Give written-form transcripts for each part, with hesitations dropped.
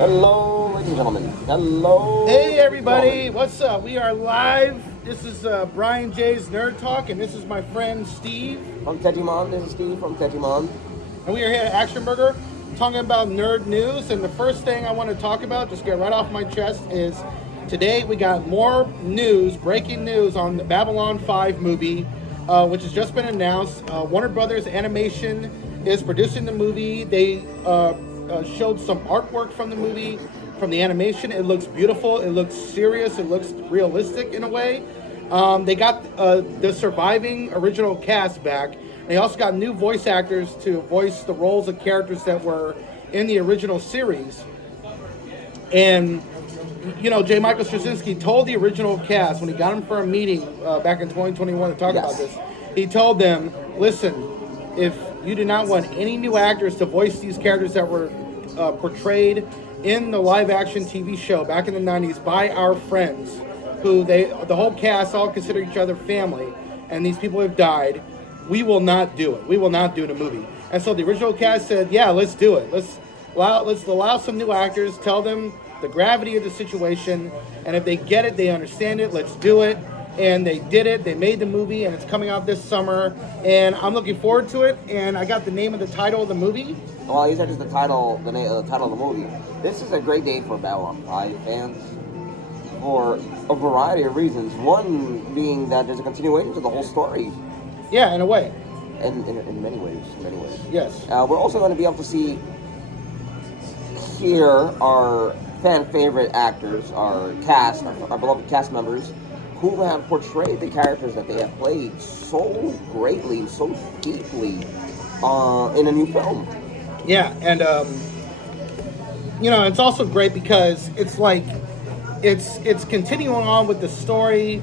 Hello, ladies and gentlemen. Hello. Hey everybody, what's up? We are live. This is Brian J's Nerd Talk, and this is my friend Steve. From Tejimun. This is Steve from Tejimun. And we are here at Action Burger talking about nerd news. And the first thing I want to talk about, just get right off my chest, is today we got more news, breaking news on the Babylon 5 movie, which has just been announced. Warner Brothers Animation is producing the movie. They showed some artwork from the movie, from the animation. It looks beautiful. It looks serious. It looks realistic in a way. They got the surviving original cast back. They also got new voice actors to voice the roles of characters that were in the original series. And, you know, J. Michael Straczynski told the original cast, when he got them for a meeting back in 2021 to talk about this, he told them, listen, if you do not want any new actors to voice these characters that were portrayed in the live-action TV show back in the 90s by our friends, who the whole cast all consider each other family, and these people have died, we will not do it. We will not do the movie. And so the original cast said, yeah, let's do it. Let's allow some new actors, tell them the gravity of the situation, and if they get it, they understand it, let's do it. And they did it. They made the movie, and it's coming out this summer. And I'm looking forward to it. And I got the name of the title of the movie. Well, you said just the title of the movie. This is a great day for Babylon 5 fans for a variety of reasons. One being that there's a continuation to the whole story. Yeah, in a way. In many ways. Yes. We're also going to be able to hear our fan favorite actors, our cast, our beloved cast members, who have portrayed the characters that they have played so greatly, so deeply in a new film. Yeah, and you know, it's also great because it's like it's continuing on with the story,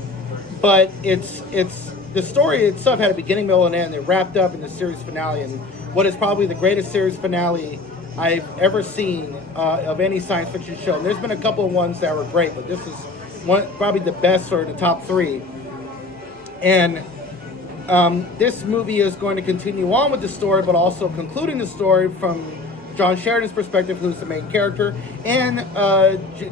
but it's the story itself had a beginning, middle, and end. It wrapped up in the series finale, and what is probably the greatest series finale I've ever seen of any science fiction show. And there's been a couple of ones that were great, but this is probably the best, or the top three. And this movie is going to continue on with the story, but also concluding the story from John Sheridan's perspective, who's the main character. And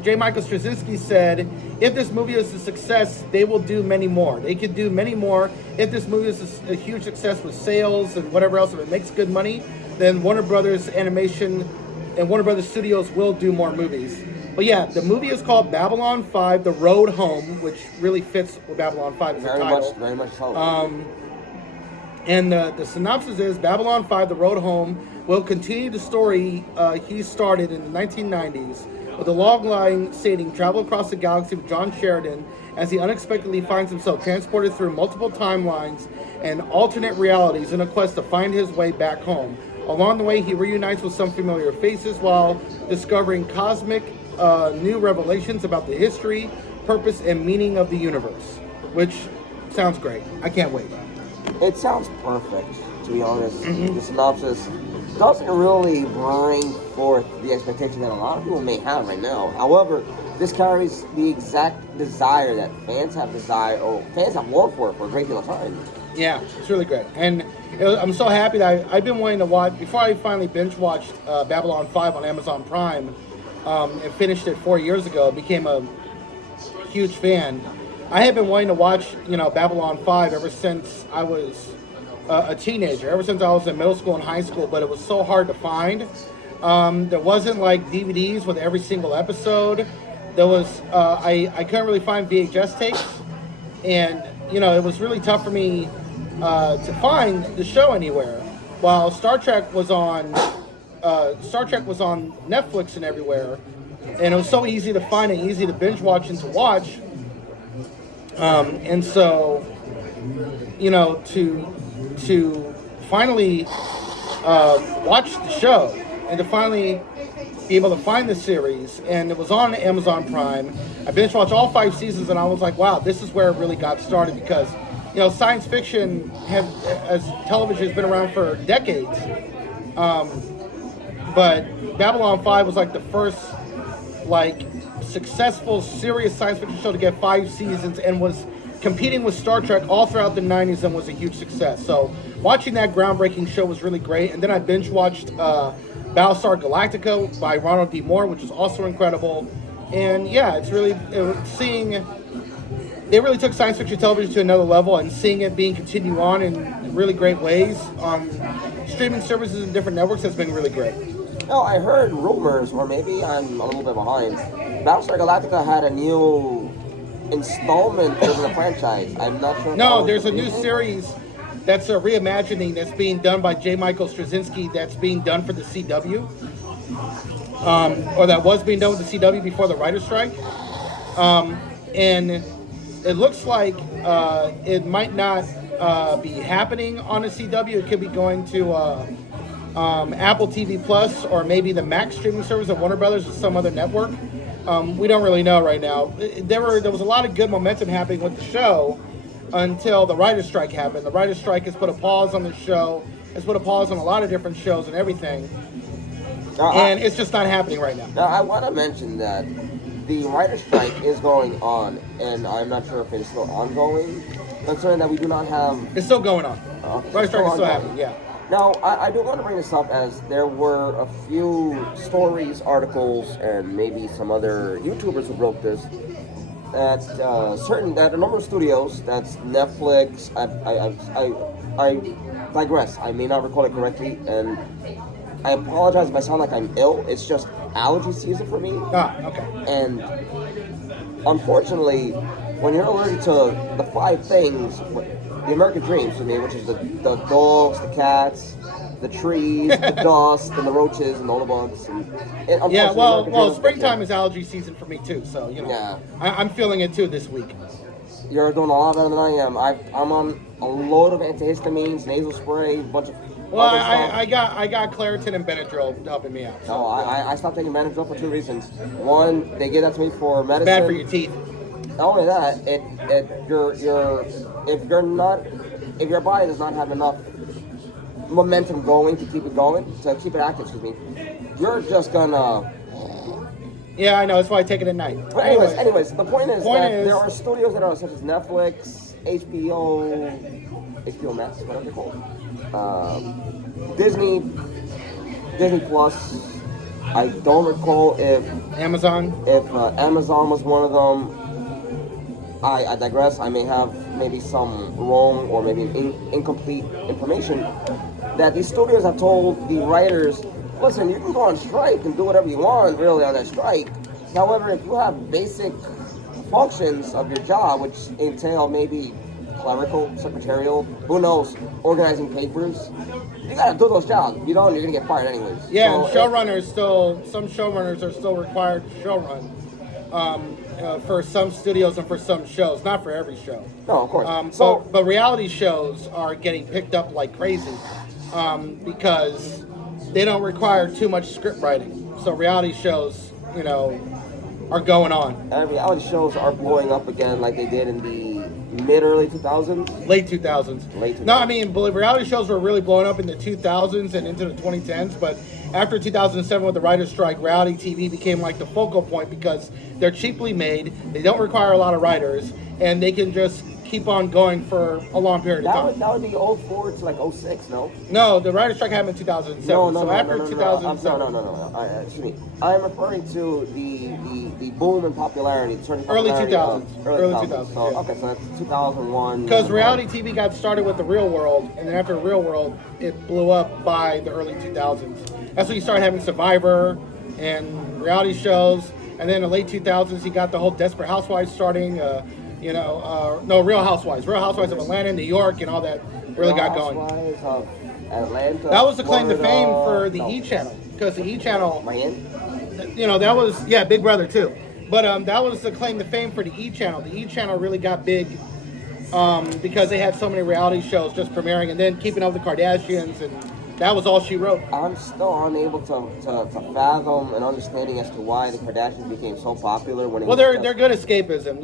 J. Michael Straczynski said, if this movie is a success, they will do many more. They could do many more. If this movie is a huge success with sales and whatever else, if it makes good money, then Warner Brothers Animation and Warner Brothers Studios will do more movies. But yeah, the movie is called Babylon 5, The Road Home, which really fits with Babylon 5 as a title. Very much so. And the synopsis is, Babylon 5, The Road Home will continue the story he started in the 1990s, with a log line stating travel across the galaxy with John Sheridan as he unexpectedly finds himself transported through multiple timelines and alternate realities in a quest to find his way back home. Along the way, he reunites with some familiar faces while discovering cosmic new revelations about the history, purpose, and meaning of the universe, which sounds great. I can't wait. It sounds perfect, to be honest. The synopsis doesn't really bring forth the expectation that a lot of people may have right now. However, this carries the exact desire that fans have worked for a great deal of time. Yeah, it's really great. And I'm so happy that I've been wanting to watch, before I finally binge watched Babylon 5 on Amazon Prime, and finished it 4 years ago, became a huge fan. I had been wanting to watch, Babylon 5 ever since I was a teenager, ever since I was in middle school and high school, but it was so hard to find. There wasn't like DVDs with every single episode. There was, I couldn't really find VHS tapes, and, it was really tough for me to find the show anywhere. While Star Trek was on Netflix and everywhere, and it was so easy to find and easy to binge watch and to watch. And so, to finally watch the show and to finally be able to find the series, and it was on Amazon Prime. I binge watched all 5 seasons, and I was like, wow, this is where it really got started, because science fiction as television has been around for decades. But Babylon 5 was like the first successful serious science fiction show to get 5 seasons, and was competing with Star Trek all throughout the 90s, and was a huge success. So watching that groundbreaking show was really great. And then I binge watched Battlestar Galactica by Ronald D. Moore, which is also incredible. And yeah, it's really seeing. They really took science fiction television to another level, and seeing it being continued on in really great ways on streaming services and different networks has been really great. No, I heard rumors, or maybe I'm a little bit behind. Battlestar Galactica had a new installment in the franchise. I'm not sure. No, there's a new series that's a reimagining that's being done by J. Michael Straczynski that's being done for the CW, or that was being done with the CW before the writer's strike. And it looks like it might not be happening on the CW. It could be going to Apple TV Plus or maybe the Max streaming service of Warner Brothers or some other network. We don't really know right now. There was a lot of good momentum happening with the show until the writer's strike happened. The writer's strike has put a pause on the show. Has put a pause on a lot of different shows and everything. And it's just not happening right now. Now, I want to mention that the writer's strike is going on, and I'm not sure if it's still ongoing, considering that we do not have... It's still going on. Writer's strike is still happening, yeah. Now, I do want to bring this up as there were a few stories, articles, and maybe some other YouTubers who wrote this, that that a number of studios, that's Netflix, I digress, I may not recall it correctly, and I apologize if I sound like I'm ill. It's just allergy season for me. Okay. And unfortunately, when you're allergic to the 5 things, the American dream to me, which is the dogs, the cats, the trees, the dust, and the roaches, and all the bugs. And yeah, well, springtime is allergy season for me too. So yeah. I'm feeling it too this week. You're doing a lot better than I am. I'm on a load of antihistamines, nasal spray, a bunch of. Well, I got Claritin and Benadryl helping me out. So. No, I stopped taking Benadryl for 2 reasons. One, they give that to me for medicine. Bad for your teeth. Not only that, if your body does not have enough momentum going to keep it active, you're just gonna. Yeah, I know. That's why I take it at night. But anyways, the point is there are studios that are such as Netflix, HBO Max, whatever they're called, Disney Plus. I don't recall if Amazon was one of them. I digress. I may have maybe some wrong or maybe incomplete information that these studios have told the writers, listen, you can go on strike and do whatever you want really on that strike. However, if you have basic functions of your job, which entail maybe clerical, secretarial, who knows, organizing papers, you gotta do those jobs. If you don't, you're gonna get fired anyways. Yeah, so, and some showrunners are still required to showrun. For some studios and for some shows, not for every show. No, of course. But reality shows are getting picked up like crazy because they don't require too much script writing. So reality shows, are going on. And reality shows are blowing up again like they did in the mid-early 2000s? Late 2000s. No, I mean, reality shows were really blowing up in the 2000s and into the 2010s, but after 2007 with the writer's strike, reality TV became like the focal point because they're cheaply made, they don't require a lot of writers, and they can just keep on going for a long period of time. That would be 04 to like 06, no? No, the writer's strike happened in 2007. No, after 2007. No. Excuse me. I'm referring to the boom in popularity. Early 2000s. Early 2000s. So, yeah. Okay, so that's 2001. Because reality TV got started with The Real World, and then after The Real World, it blew up by the early 2000s. That's when you started having Survivor and reality shows. And then in the late 2000s, you got the whole Desperate Housewives starting. Real Housewives. Real Housewives of Atlanta, New York, and all that really got going. Housewives of Atlanta. That was the claim to fame for the E! Channel. Because the E! Channel, Miami? that was, Big Brother too. But that was the claim to fame for the E! Channel. The E! Channel really got big because they had so many reality shows just premiering, and then Keeping Up with the Kardashians, and that was all she wrote. I'm still unable to fathom an understanding as to why the Kardashians became so popular. They're good escapism.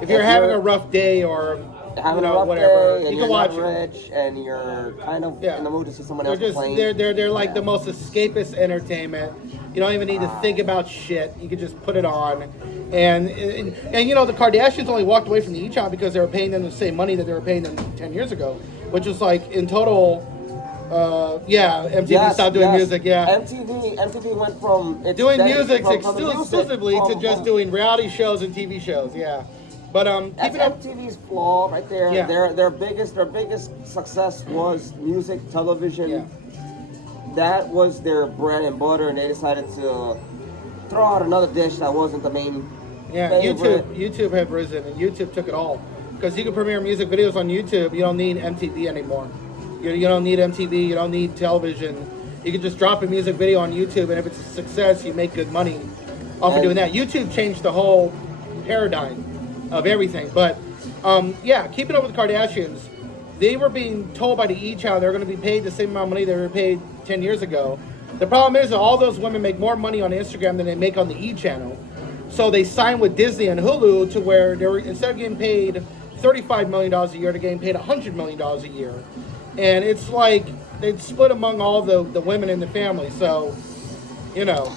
If you're having a rough day or whatever, day, you can watch rich, and you're kind of in the mood to see someone else playing. They're like the most escapist entertainment. You don't even need to think about shit. You can just put it on, and the Kardashians only walked away from the E! Channel because they were paying them the same money that they were paying them 10 years ago, which was like in total Yeah, MTV stopped doing music. Yeah, MTV went from its doing day- music from the music, exclusively to from- just from- doing reality shows and TV shows. Yeah, but That's keeping up. MTV's flaw right there. Yeah. Their biggest success was music, television. Yeah. That was their bread and butter, and they decided to throw out another dish that wasn't the main. Yeah, favorite. YouTube had risen, and YouTube took it all because you can premiere music videos on YouTube. You don't need MTV anymore. You don't need MTV. You don't need television. You can just drop a music video on YouTube, and if it's a success, you make good money off of doing that. YouTube changed the whole paradigm of everything. But yeah, keeping up with the Kardashians, they were being told by the E! Channel they're going to be paid the same amount of money they were paid 10 years ago. The problem is that all those women make more money on Instagram than they make on the E! Channel. So they signed with Disney and Hulu to where they were, instead of getting paid $35 million a year, they're getting paid $100 million a year. And it's like it's split among all the women in the family. So, you know,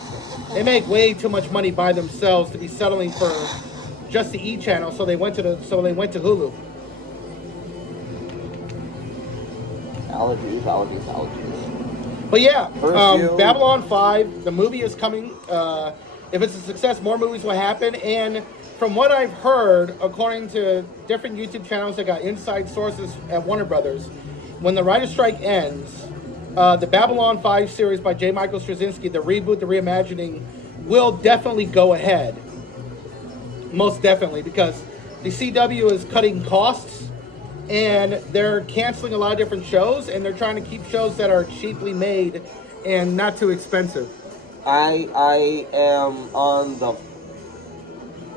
they make way too much money by themselves to be settling for just the E! Channel. So they went to Hulu. Allergies. But yeah, First Babylon 5, the movie is coming. If it's a success, more movies will happen. And from what I've heard, according to different YouTube channels that got inside sources at Warner Brothers, when the writer's strike ends, the Babylon 5 series by J. Michael Straczynski, the reboot, the reimagining, will definitely go ahead. Most definitely, because the CW is cutting costs, and they're canceling a lot of different shows, and they're trying to keep shows that are cheaply made and not too expensive. I am on the.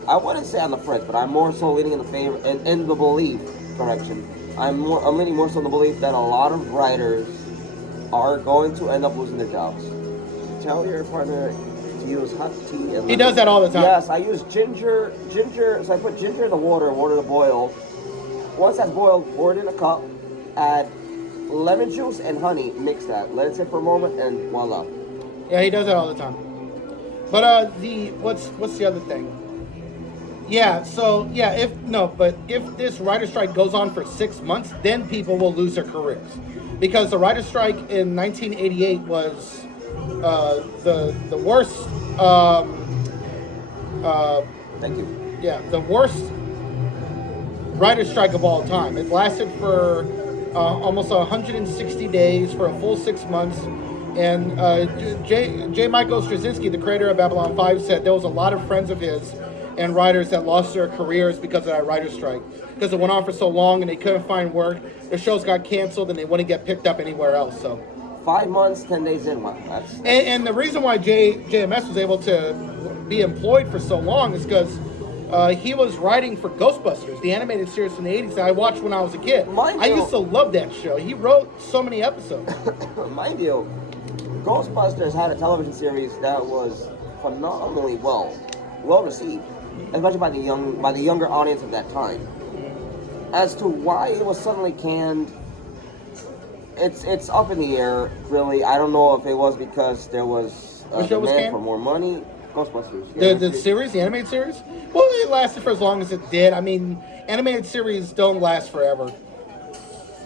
I wouldn't say on the fence, but I'm more so leaning in the favor in the belief direction. I'm leaning more so in the belief that a lot of writers are going to end up losing their jobs. Tell your partner to use hot tea and lemon. He does that all the time. Yes, I use ginger. So I put ginger in the water to boil. Once that's boiled, pour it in a cup. Add lemon juice and honey. Mix that. Let it sit for a moment, and voila. Yeah, he does that all the time. But what's the other thing? Yeah, so yeah, if this writer strike goes on for 6 months, then people will lose their careers, because the writer strike in 1988 was the worst. Thank you. Yeah, the worst writer strike of all time. It lasted for almost 160 days, for a full 6 months. And J. Michael Straczynski, the creator of Babylon 5, said there was a lot of friends of his and writers that lost their careers because of that writer's strike. Because it went on for so long and they couldn't find work. Their shows got canceled and they wouldn't get picked up anywhere else. So 5 months, 10 days in. Well, and the reason why JMS was able to be employed for so long is because he was writing for Ghostbusters, the animated series from the 80s that I watched when I was a kid. I used to love that show. He wrote so many episodes. Mind you, Ghostbusters had a television series that was phenomenally well received, especially by the younger audience of that time. As to why it was suddenly canned, it's up in the air. Really, I don't know if it was because there was a demand for more money. Ghostbusters. The series, the animated series? Well, it lasted for as long as it did. I mean, animated series don't last forever.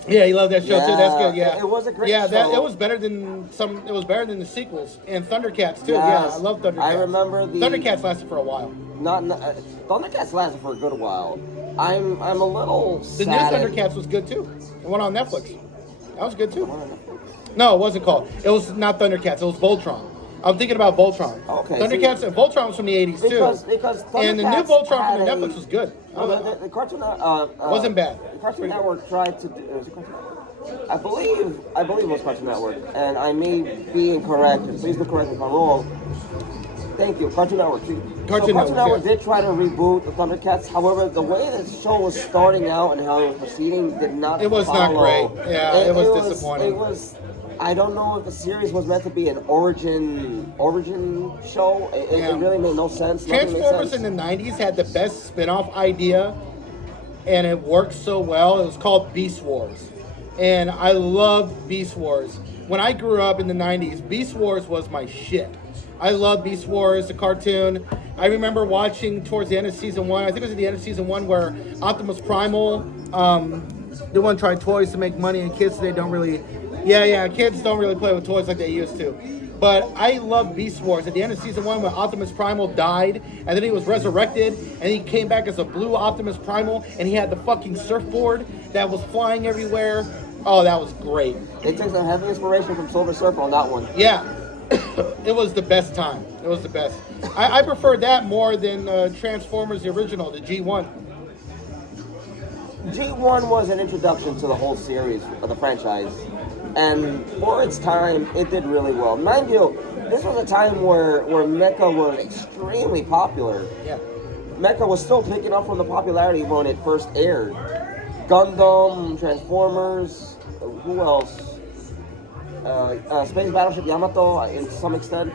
Yeah, you love that show too. That's good. Yeah, it was a great show. show. It was better than some. It was better than the sequels and Thundercats too. Yes. Yeah, I love Thundercats. I remember Thundercats lasted for a while. Thundercats lasted for a good while. I'm a little sad. The new Thundercats was good too. It went on Netflix. That was good too. No, it wasn't called. It was not Thundercats. It was Voltron. I'm thinking about Voltron. Okay. Thundercats and Voltron was from the 80s too. Because and the new Voltron from the Netflix was good. The Cartoon wasn't bad. The Cartoon Network tried to do. Was it Cartoon Network? I believe it was Cartoon Network, and I may be incorrect. Please do correct me if I'm wrong. Thank you, Cartoon Network. Cartoon Network did try to reboot the Thundercats. However, the way the show was starting out and how it was proceeding did not. It was follow. not great. Yeah, it was disappointing. It was. I don't know if the series was meant to be an origin show. It really made no sense. Transformers in the 90s had the best spin-off idea, and it worked so well. It was called Beast Wars. And I loved Beast Wars. When I grew up in the 90s, Beast Wars was my shit. I loved Beast Wars, the cartoon. I remember watching towards the end of season 1, I think it was at the end of season 1, where Optimus Primal, they want to try toys to make money, and kids today don't really Yeah. Kids don't really play with toys like they used to. But I love Beast Wars. At the end of season 1, when Optimus Primal died, and then he was resurrected, and he came back as a blue Optimus Primal, and he had the fucking surfboard that was flying everywhere. Oh, that was great. They took some heavy inspiration from Silver Surfer on that one. Yeah. It was the best time. It was the best. I preferred that more than Transformers, the original, the G1. G1 was an introduction to the whole series of the franchise. And for its time, it did really well. Mind you, this was a time where Mecha was extremely popular. Yeah. Mecha was still picking up from the popularity when it first aired. Gundam, Transformers, who else? Space Battleship Yamato, in some extent.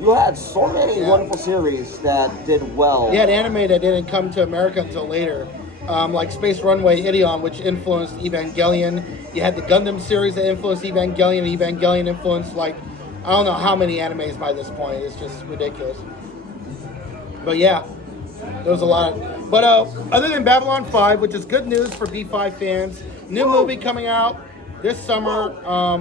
You had so many wonderful series that did well. You had anime that didn't come to America until later. Like Space Runway Ideon, which influenced Evangelion. You had the Gundam series that influenced Evangelion. Evangelion influenced, like, I don't know how many animes by this point. It's just ridiculous. But yeah, there was a lot of... But other than Babylon 5, which is good news for B5 fans, new movie coming out this summer. I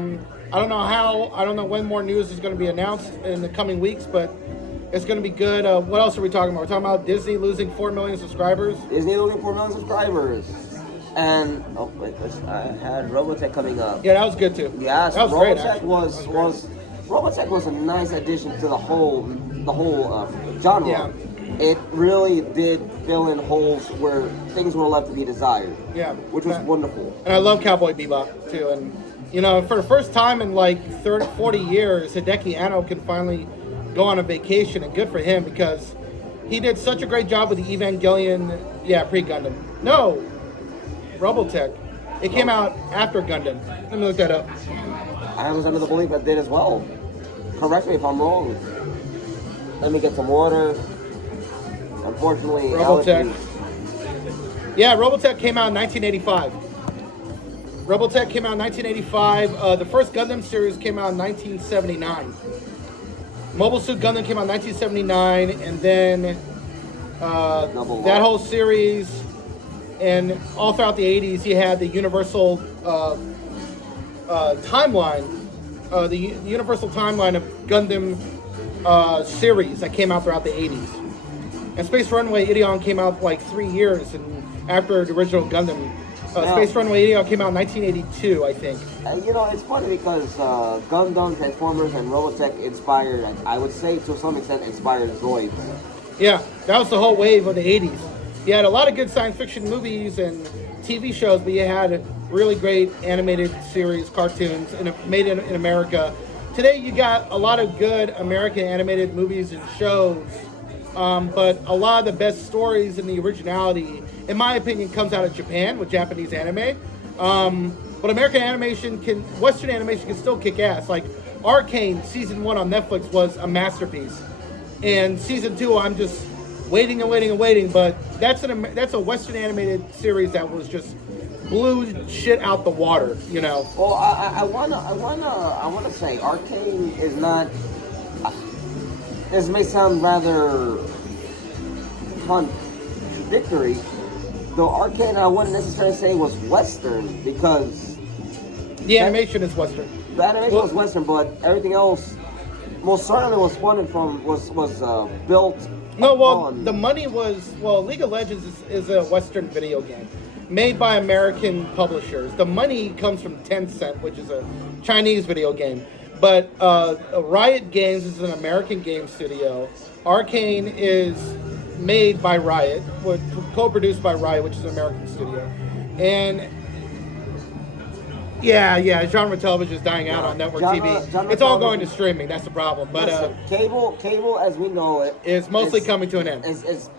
don't know when more news is going to be announced in the coming weeks, but it's going to be good. What else are we talking about? We're talking about Disney losing 4 million subscribers. Disney losing 4 million subscribers. And, I had Robotech coming up. Yeah, that was good too. Yes, that was Robotech great, Robotech was a nice addition to the whole genre. Yeah. It really did fill in holes where things were left to be desired. Yeah. Which was wonderful. And I love Cowboy Bebop too. And, you know, for the first time in like 30, 40 years, Hideki Anno can finally go on a vacation, and good for him because he did such a great job with the Evangelion, pre-Gundam. No, Robotech. It came out after Gundam. Let me look that up. I was under the belief it did as well. Correct me if I'm wrong. Let me get some water. Unfortunately, Robotech. Yeah, Robotech came out in 1985. Robotech came out in 1985. The first Gundam series came out in 1979. Mobile Suit Gundam came out in 1979, and then that whole series, and all throughout the 80s, you had the Universal timeline, the Universal timeline of Gundam series that came out throughout the 80s. And Space Runway Ideon came out like 3 years after the original Gundam. Space Runway Ideon came out in 1982, I think. It's funny because Gundam, Transformers, and Robotech inspired, I would say to some extent, inspired droids. Yeah, that was the whole wave of the 80s. You had a lot of good science fiction movies and TV shows, but you had really great animated series, cartoons, made in America. Today you got a lot of good American animated movies and shows, but a lot of the best stories and the originality, in my opinion, comes out of Japan with Japanese anime. But American animation Western animation can still kick ass. Like Arcane season 1 on Netflix was a masterpiece, and season 2 I'm just waiting. But that's a Western animated series that was just blew shit out the water. You know. Well, I wanna say Arcane is not. This may sound rather contradictory. Though Arcane, I wouldn't necessarily say was Western because the animation is Western. The animation was Western, but everything else most certainly was funded from was built. No, well, the money was League of Legends is a Western video game made by American publishers. The money comes from Tencent, which is a Chinese video game. But Riot Games is an American game studio. Arcane is made by Riot, co-produced by Riot, which is an American studio. And genre television is dying out on network TV. It's all going to streaming. That's the problem. But cable, as we know it, is mostly coming to an end. Is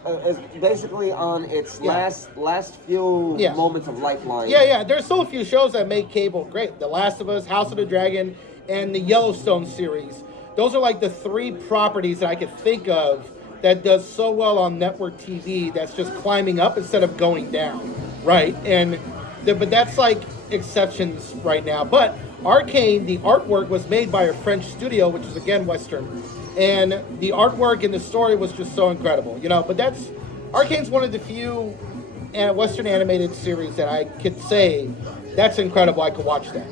basically on its last few moments of lifeline. Yeah. There's still a few shows that make cable great. The Last of Us, House of the Dragon, and the Yellowstone series. Those are like the 3 properties that I could think of that does so well on network TV that's just climbing up instead of going down, right? But that's like exceptions right now. But Arcane, the artwork was made by a French studio, which is again Western, and the artwork and the story was just so incredible, But Arcane's one of the few Western animated series that I could say that's incredible. I could watch that.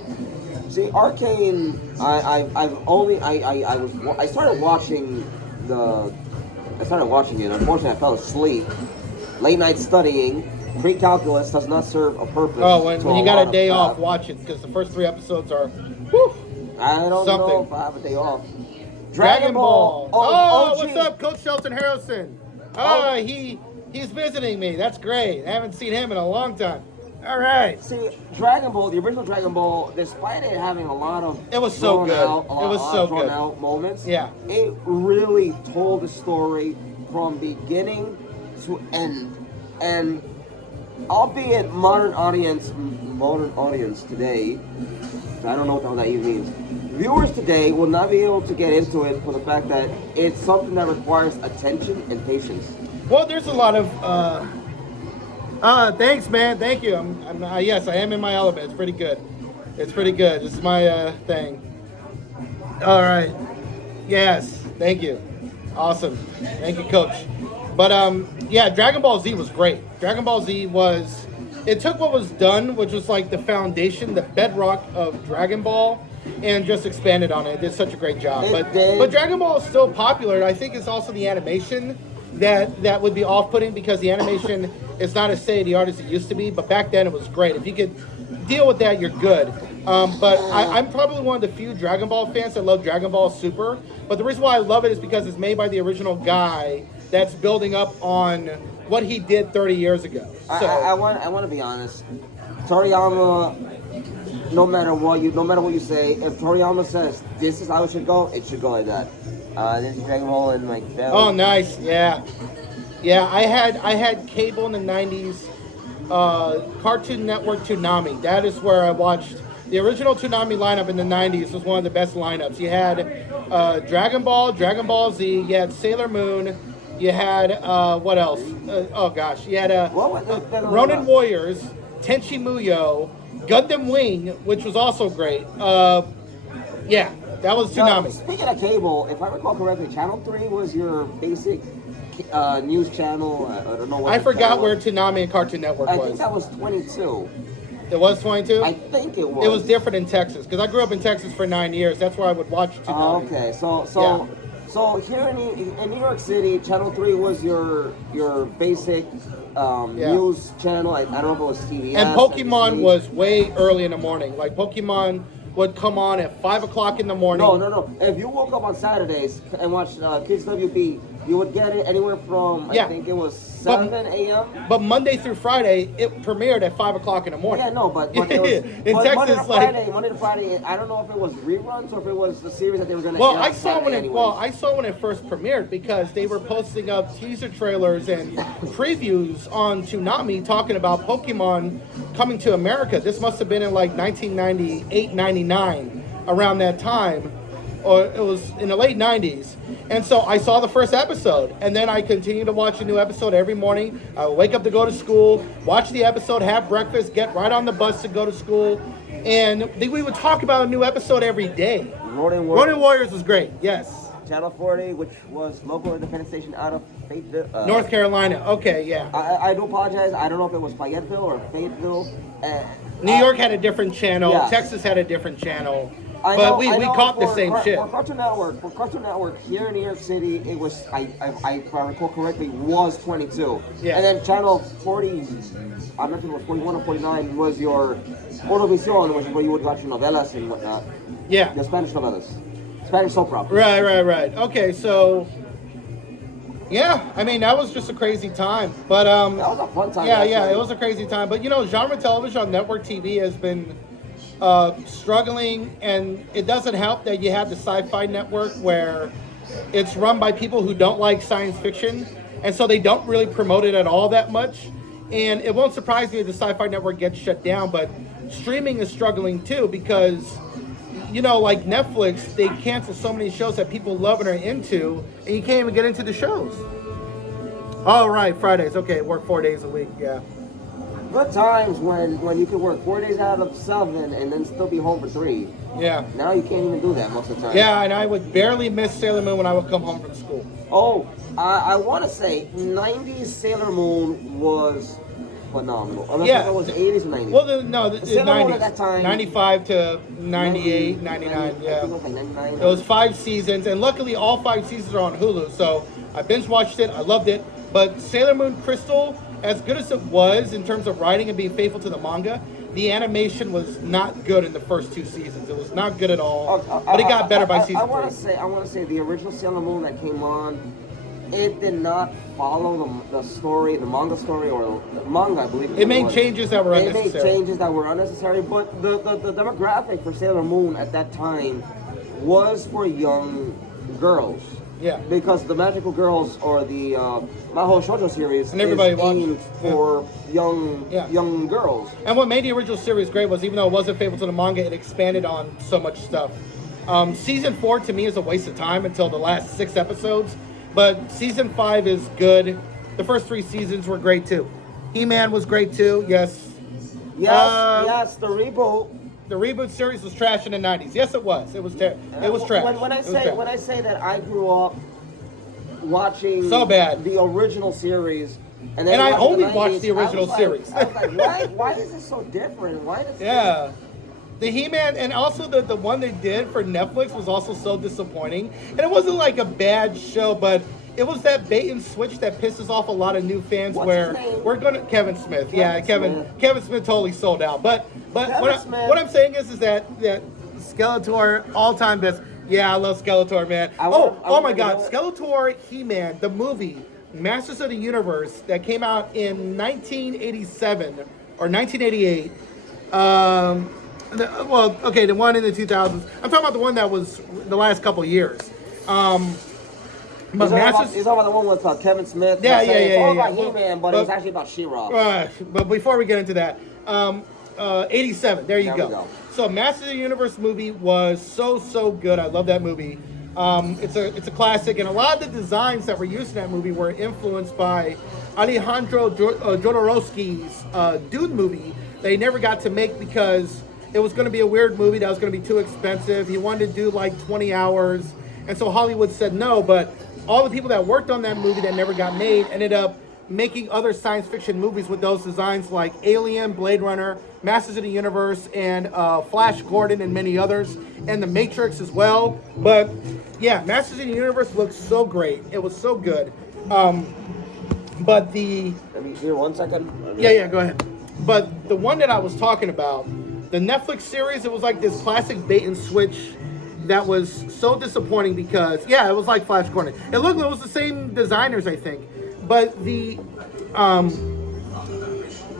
See, Arcane. I started watching it. Unfortunately, I fell asleep. Late night studying. Pre-calculus does not serve a purpose. Oh, when you got a day off, crap. watch it because the first 3 episodes are, whew, I don't something. know if I have a day off. Dragon Ball. Oh, OG. what's up, Coach Shelton Harrison? He's visiting me. That's great. I haven't seen him in a long time. All right. See, Dragon Ball, the original Dragon Ball, despite it having a lot of It was so good. drawn out moments, Yeah. it really told the story from beginning to end. And albeit modern audience today, I don't know what the hell that even means. Viewers today will not be able to get into it for the fact that it's something that requires attention and patience. Well, there's a lot of. Thanks, man. Thank you. Yes, I am in my element. It's pretty good. It's pretty good. This is my thing. All right. Yes. Thank you. Awesome. Thank you, Coach. But yeah, Dragon Ball Z was great. Dragon Ball Z was. It took what was done, which was like the foundation, the bedrock of Dragon Ball, and just expanded on it. It did such a great job. But Dragon Ball is still popular. I think it's also the animation that would be off-putting because the animation is not as state-of-the-art as it used to be. But back then it was great. If you could deal with that, you're good. But I'm probably one of the few Dragon Ball fans that love Dragon Ball Super. But the reason why I love it is because it's made by the original guy that's building up on what he did 30 years ago. So I want to be honest. Toriyama, no matter what you say, if Toriyama says this is how it should go like that. This is Dragon Ball and like that. Oh, nice. Yeah. I had cable in the 90s. Cartoon Network Toonami. That is where I watched the original Toonami lineup in the 90s. Was one of the best lineups. You had Dragon Ball, Dragon Ball Z. You had Sailor Moon. You had what else? Oh gosh, you had Ronin Warriors, Tenchi Muyo, Gundam Wing, which was also great. Yeah, that was Toonami. Now, speaking of cable, if I recall correctly, Channel 3 was your basic news channel. I don't know what. I forgot where Toonami and Cartoon Network was. I think that was 22. It was 22? I think it was. It was different in Texas because I grew up in Texas for 9 years. That's where I would watch Toonami. Oh, okay, so here in New York City, Channel 3 was your basic news channel. I don't know if it was TV. And Pokemon was way early in the morning. Like Pokemon would come on at 5 o'clock in the morning. No. If you woke up on Saturdays and watched Kids WB, you would get it anywhere from, I think it was 7 a.m. But Monday through Friday, it premiered at 5 o'clock in the morning. Yeah, no, but it was in Texas, Monday to Friday, I don't know if it was reruns or if it was the series that they were going to Well, I saw when it first premiered because they were posting up teaser trailers and previews on Toonami talking about Pokemon coming to America. This must have been in like 1998, 99, around that time. Or it was in the late 90s. And so I saw the first episode, and then I continued to watch a new episode every morning. I would wake up to go to school, watch the episode, have breakfast, get right on the bus to go to school, and we would talk about a new episode every day. Ronin Warriors was great, yes. Channel 40, which was local independent station out of Fayetteville. North Carolina, okay, yeah. I do apologize, I don't know if it was Fayetteville or Fayetteville. New York had a different channel, yes. Texas had a different channel. I know caught the same shit. For Cartoon Network here in New York City, it was, if I recall correctly, was 22. Yeah. And then Channel 40, I'm not sure it was 41 or 49, was your Orovisión, which is where you would watch your novelas and whatnot. Yeah. The Spanish novelas. Spanish soap opera. Right. Okay, so... Yeah, I mean, that was just a crazy time. But that was a fun time. Yeah, it was a crazy time. But, genre television on network TV has been... struggling, and it doesn't help that you have the Sci-Fi Network where it's run by people who don't like science fiction, and so they don't really promote it at all that much. And it won't surprise me if the Sci-Fi Network gets shut down, but streaming is struggling too because, like Netflix, they cancel so many shows that people love and are into, and you can't even get into the shows. All right, Fridays. Okay, work 4 days a week, yeah. Good times when you could work 4 days out of 7 and then still be home for 3. Yeah. Now you can't even do that most of the time. Yeah, and I would barely miss Sailor Moon when I would come home from school. Oh, I want to say 90s Sailor Moon was phenomenal. Unless Yeah. it was the 80s or 90s. Well, no, the Sailor Moon 90s. at that time- 95 to 98, 99, I think yeah. it was like 99. It was 5 seasons, and luckily all 5 seasons are on Hulu, so I binge watched it. I loved it. But Sailor Moon Crystal, as good as it was in terms of writing and being faithful to the manga, the animation was not good in the first 2 seasons. It was not good at all, but it got better by season 3. I want to say the original Sailor Moon that came on, it did not follow the story, the manga story, or the manga, I believe. It made changes that were It unnecessary. made changes that were unnecessary, but the demographic for Sailor Moon at that time was for young girls. Yeah. Because the Magical Girls or the Mahou Shoujo series And everybody is watched aimed it. for young girls. And what made the original series great was, even though it wasn't faithful to the manga, it expanded on so much stuff. Season 4 to me is a waste of time until the last 6 episodes, but season 5 is good. The first 3 seasons were great too. He-Man was great too. Yes. Yes, the reboot. The reboot series was trash in the 90s. Yes, it was. It was trash. When I say that I grew up watching So bad. the original series, and I watching only the 90s, watched the original series. I was like, why is it so different? Why does Yeah. The He-Man, and also the one they did for Netflix was also so disappointing. And it wasn't like a bad show, but it was that bait and switch that pisses off a lot of new fans. What's where his name? we're gonna Kevin Smith. Kevin Smith totally sold out. But Kevin Smith. what I'm saying is that Skeletor all time best. Yeah, I love Skeletor, man. Oh my God, Skeletor, He-Man, the movie Masters of the Universe that came out in 1987 or 1988. The one in the 2000s. I'm talking about the one that was the last couple years. He's talking about the one with Kevin Smith. It's all about He-Man, but it was actually about She-Ra. But before we get into that, 87. There you go. We go. So, Masters of the Universe movie was so good. I love that movie. It's a classic, and a lot of the designs that were used in that movie were influenced by Alejandro Jodorowsky's Dune movie that he never got to make because it was going to be a weird movie that was going to be too expensive. He wanted to do like 20 hours, and so Hollywood said no, but all the people that worked on that movie that never got made ended up making other science fiction movies with those designs like Alien, Blade Runner, Masters of the Universe, and Flash Gordon, and many others, and The Matrix as well. But yeah, Masters of the Universe looked so great. It was so good. But the... Let me hear 1 second. Yeah, go ahead. But the one that I was talking about, the Netflix series, it was like this classic bait and switch that was so disappointing because, it was like Flash Gordon. It was the same designers, I think. But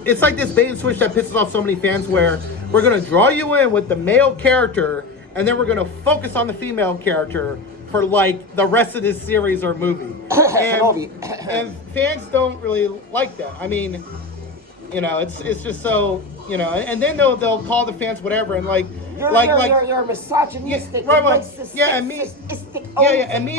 it's like this bait and switch that pisses off so many fans where we're going to draw you in with the male character and then we're going to focus on the female character for like the rest of this series or movie. And fans don't really like that. I mean, it's just so, and then they'll call the fans whatever and you're misogynistic. And me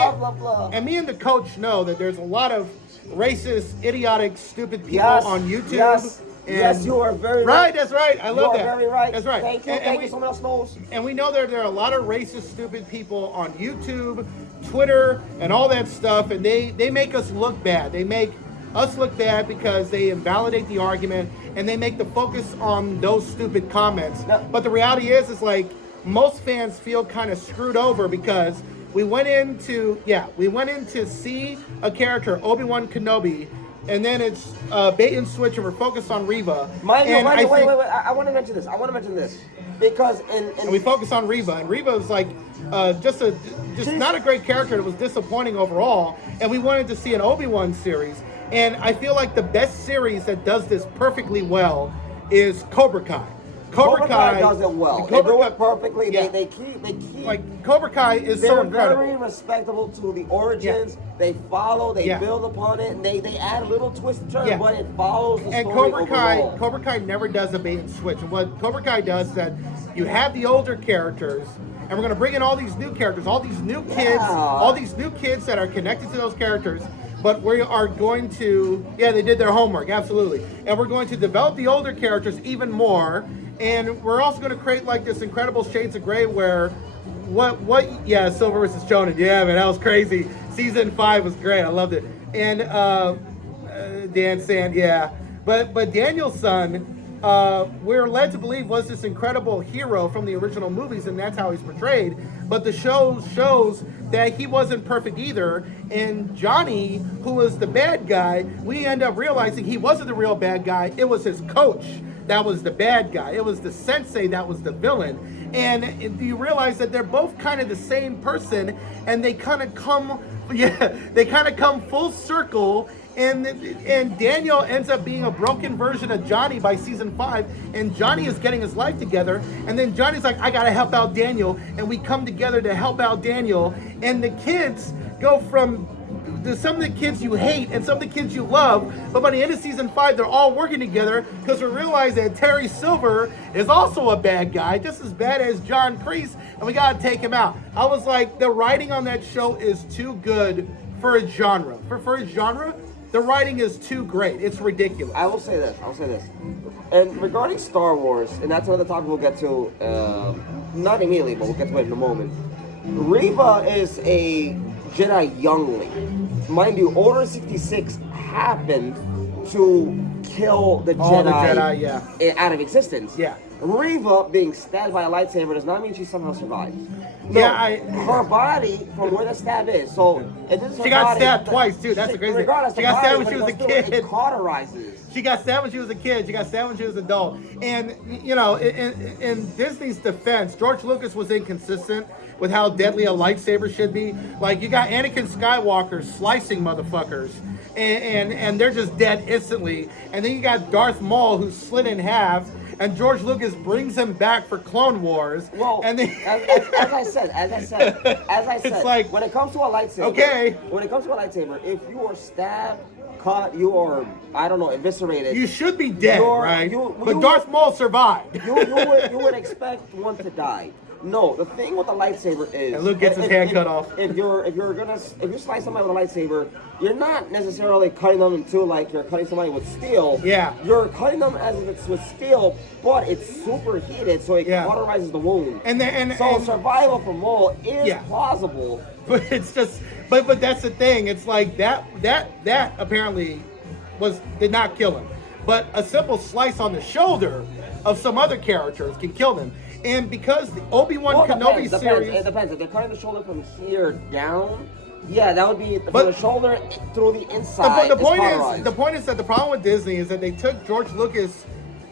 and the coach know that there's a lot of racist, idiotic, stupid people on YouTube. Yes, you are very right. That's right. I love that. You are very right. That's right. Thank you. Someone else knows. And we know there are a lot of racist, stupid people on YouTube, Twitter, and all that stuff, and they make us look bad. They make us look bad because they invalidate the argument and they make the focus on those stupid comments. But the reality is like most fans feel kind of screwed over because we went in to see a character, Obi-Wan Kenobi, and then it's bait and switch and we're focused on Reva. Wait. I want to mention this. Because and we focus on Reva, and Reva is like just not a great character. It was disappointing overall, and we wanted to see an Obi-Wan series. And I feel like the best series that does this perfectly well is Cobra Kai. Cobra Kai does it well. They do it perfectly. Yeah. They keep like Cobra Kai is so incredible. They're very respectable to the origins. Yeah. They follow. They build upon it. And they add a little twist and turn, but it follows the story overall. Cobra Kai never does a bait and switch. And what Cobra Kai does is that you have the older characters, and we're going to bring in all these new characters, all these new kids that are connected to those characters. But we are going to, they did their homework, absolutely. And we're going to develop the older characters even more. And we're also going to create like this incredible Shades of Grey where Silver versus Shonen. Yeah, man, that was crazy. Season 5 was great. I loved it. And Dan Sand, But Daniel's son, we're led to believe was this incredible hero from the original movies, and that's how he's portrayed. But the show shows that he wasn't perfect either. And Johnny, who was the bad guy, we end up realizing he wasn't the real bad guy. It was his coach that was the bad guy. It was the sensei that was the villain. And you realize that they're both kind of the same person, and they kind of come, they kind of come full circle. And Daniel ends up being a broken version of Johnny by season 5, and Johnny is getting his life together, and then Johnny's like, I gotta help out Daniel, and we come together to help out Daniel, and the kids go from some of the kids you hate and some of the kids you love, but by the end of season 5, they're all working together because we realize that Terry Silver is also a bad guy, just as bad as John Kreese, and we gotta take him out. I was like, the writing on that show is too good for a genre. For a genre, the writing is too great. It's ridiculous. I will say this. And regarding Star Wars, and that's another topic we'll get to, not immediately, but we'll get to it in a moment. Reva is a Jedi youngling. Mind you, Order 66 happened to kill the Jedi out of existence. Yeah. Reva being stabbed by a lightsaber does not mean she somehow survives. No, Yeah, her body from where the stab is. So it is her She got body, stabbed twice, too. That's the crazy thing. Regardless, She the got body, stabbed when but she was a still, kid. It cauterizes. She got stabbed when she was a kid. She got stabbed when she was an adult. And, you know, in Disney's defense, George Lucas was inconsistent with how deadly a lightsaber should be. Like, you got Anakin Skywalker slicing motherfuckers, and they're just dead instantly. And then you got Darth Maul, who's slit in half, and George Lucas brings him back for Clone Wars. Well, and then, as I said, it's like, when it comes to a lightsaber, if you are stabbed, cut, you are, I don't know, eviscerated. You should be dead, right? But Darth Maul survived. You would expect one to die. No, the thing with the lightsaber is, and Luke gets his hand cut off. If you slice somebody with a lightsaber, you're not necessarily cutting them into like you're cutting somebody with steel. Yeah. You're cutting them as if it's with steel, but it's super heated, so it cauterizes the wound. So survival for Maul is plausible. But it's just, but that's the thing. It's like that apparently did not kill him, but a simple slice on the shoulder of some other characters can kill them. And because the Obi-Wan Kenobi series... It depends. If they're cutting the shoulder from here down, yeah, that would be from the shoulder through the inside. The point is that the problem with Disney is that they took George Lucas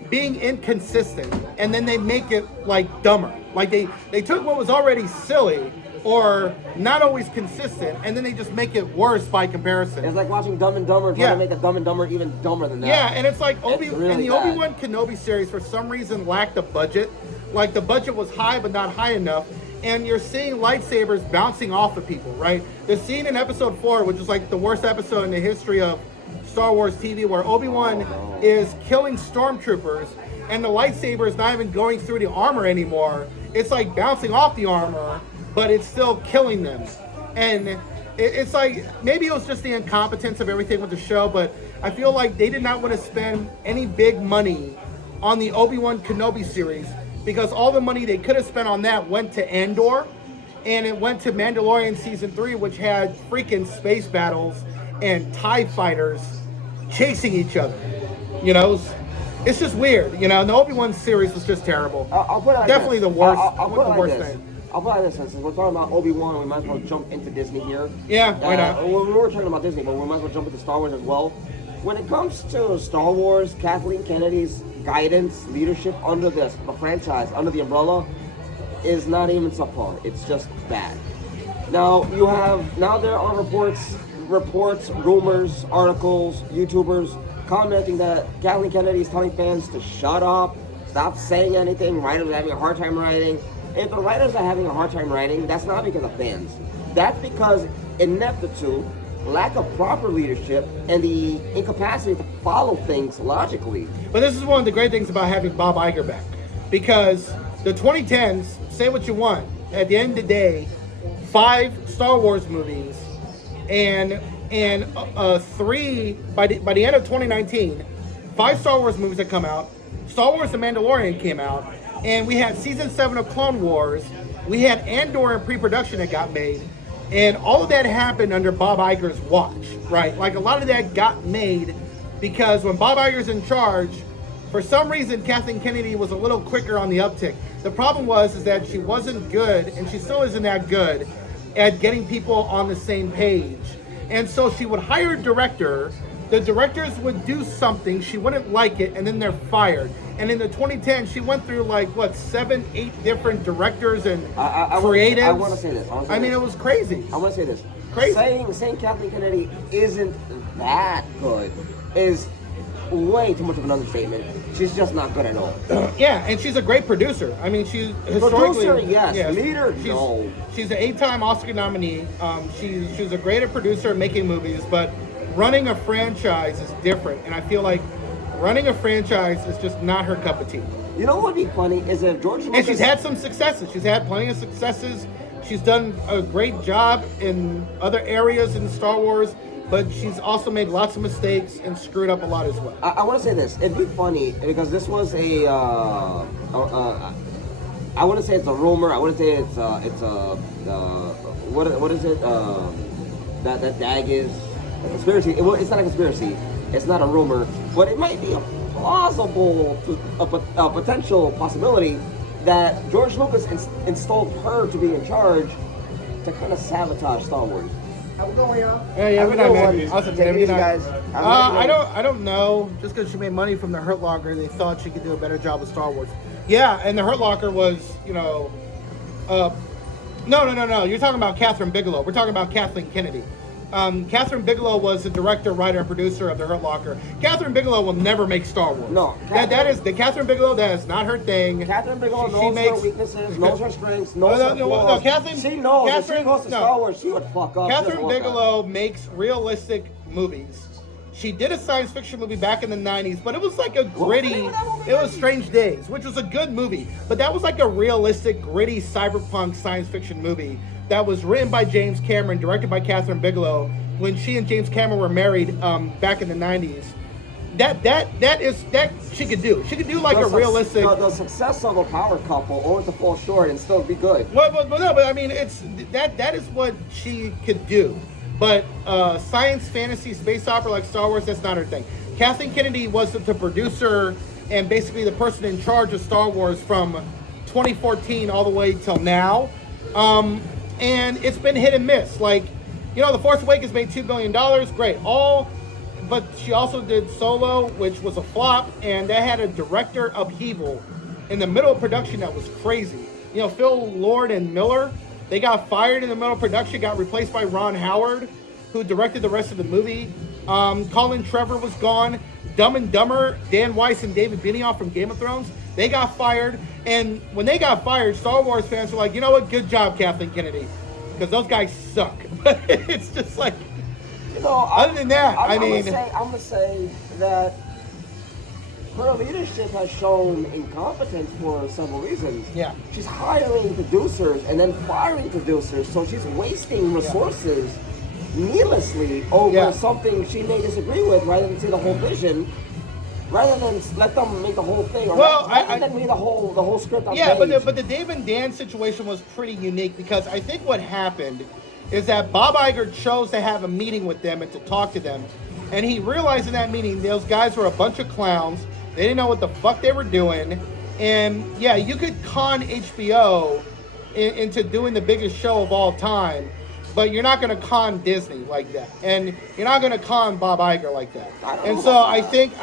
being inconsistent, and then they make it like dumber. Like they took what was already silly or not always consistent, and then they just make it worse by comparison. It's like watching Dumb and Dumber trying to make a Dumb and Dumber even dumber than that. Yeah, and it's like Obi-Wan Kenobi series for some reason lacked a budget. Like the budget was high but not high enough, and you're seeing lightsabers bouncing off of people, right? The scene in episode 4, which is like the worst episode in the history of Star Wars TV, where Obi-Wan is killing stormtroopers, and the lightsaber is not even going through the armor anymore. It's like bouncing off the armor, but it's still killing them. And it's like, maybe it was just the incompetence of everything with the show, but I feel like they did not want to spend any big money on the Obi-Wan Kenobi series, because all the money they could have spent on that went to Andor, and it went to Mandalorian Season 3, which had freaking space battles and TIE fighters chasing each other. You know, it's just weird. You know, the Obi-Wan series was just terrible. I'll put it like definitely this. the worst. I'll put it like worst this. thing. I'll put it like this. Since we're talking about Obi-Wan, we might as well jump into Disney here. Yeah, why not? We were talking about Disney, but we might as well jump into Star Wars as well. When it comes to Star Wars, Kathleen Kennedy's guidance, leadership under the franchise, under the umbrella, is not even subpar. It's just bad. Now there are reports, rumors, articles, YouTubers commenting that Kathleen Kennedy is telling fans to shut up, stop saying anything. Writers are having a hard time writing. If the writers are having a hard time writing, that's not because of fans. That's because ineptitude, lack of proper leadership, and the incapacity to follow things logically. But this is one of the great things about having Bob Iger back, because the 2010s, say what you want, at the end of the day, 5 Star Wars movies and 3 by the end of 2019, 5 Star Wars movies that come out. Star Wars: The Mandalorian came out, and we had season 7 of Clone Wars. We had Andor in pre-production that got made. And all of that happened under Bob Iger's watch, right? Like, a lot of that got made because when Bob Iger's in charge, for some reason Kathleen Kennedy was a little quicker on the uptick. The problem is that she wasn't good, and she still isn't that good at getting people on the same page. And so she would hire a director. The directors would do something, she wouldn't like it, and then they're fired. And in the 2010, she went through 7, 8 different directors and creatives. I want to say this. It was crazy. I want to say this. Crazy. Saying Kathleen Kennedy isn't that good is way too much of an understatement. She's just not good at all. Yeah, and she's a great producer. She's historically... Producer, yes. Leader, no. She's an 8-time Oscar nominee. She's a great producer making movies, but running a franchise is different. And I feel like running a franchise is just not her cup of tea. You know what would be funny is if George Lucas... And she's had some successes. She's had plenty of successes. She's done a great job in other areas in Star Wars, but she's also made lots of mistakes and screwed up a lot as well. I want to say this. It'd be funny because this was I wouldn't say it's a rumor. I wouldn't say it's what is it? That DAG is a conspiracy. It's not a conspiracy. It's not a rumor, but it might be a plausible, a potential possibility that George Lucas installed her to be in charge to kind of sabotage Star Wars. How we going, y'all? Yeah, we're not mad. Awesome, take it easy, guys. I don't know. Just because she made money from the Hurt Locker, they thought she could do a better job with Star Wars. Yeah, and the Hurt Locker was, no. You're talking about Catherine Bigelow. We're talking about Kathleen Kennedy. Catherine Bigelow was the director, writer, and producer of the Hurt Locker. Catherine Bigelow will never make Star Wars. No, that is the Catherine Bigelow. That is not her thing. Catherine Bigelow knows her weaknesses, knows her strengths, knows her flaws. Catherine, she knows if she goes to Star Wars, she would fuck up. Catherine Bigelow makes realistic movies. She did a science fiction movie back in the 90s, but it was like a gritty, it was Strange Days, which was a good movie. But that was like a realistic, gritty cyberpunk science fiction movie that was written by James Cameron, directed by Catherine Bigelow, when she and James Cameron were married back in the 90s. That she could do. She could do like a realistic... The success of a power couple only to fall short and still be good. But it's that is what she could do. But science, fantasy, space opera like Star Wars, that's not her thing. Kathleen Kennedy was the producer and basically the person in charge of Star Wars from 2014 all the way till now. And it's been hit and miss. The Force Awakens made $2 billion. Great. But she also did Solo, which was a flop, and that had a director upheaval in the middle of production that was crazy. Phil Lord and Miller, they got fired in the middle of production, got replaced by Ron Howard, who directed the rest of the movie. Colin Trevor was gone. Dumb and Dumber, Dan Weiss and David Benioff from Game of Thrones, they got fired. And when they got fired, Star Wars fans were like, you know what, good job, Kathleen Kennedy. Because those guys suck. But it's just like, other than that, I'm going to say that her leadership has shown incompetence for several reasons. Yeah. She's hiring producers and then firing producers, so she's wasting resources needlessly over something she may disagree with, rather than see the whole vision, rather than let them make the whole thing, or rather than read the whole script on page. But the Dave and Dan situation was pretty unique, because I think what happened is that Bob Iger chose to have a meeting with them and to talk to them, and he realized in that meeting those guys were a bunch of clowns. They didn't know what the fuck they were doing. And you could con HBO into doing the biggest show of all time, but you're not going to con Disney like that, and you're not going to con Bob Iger like that. And so I think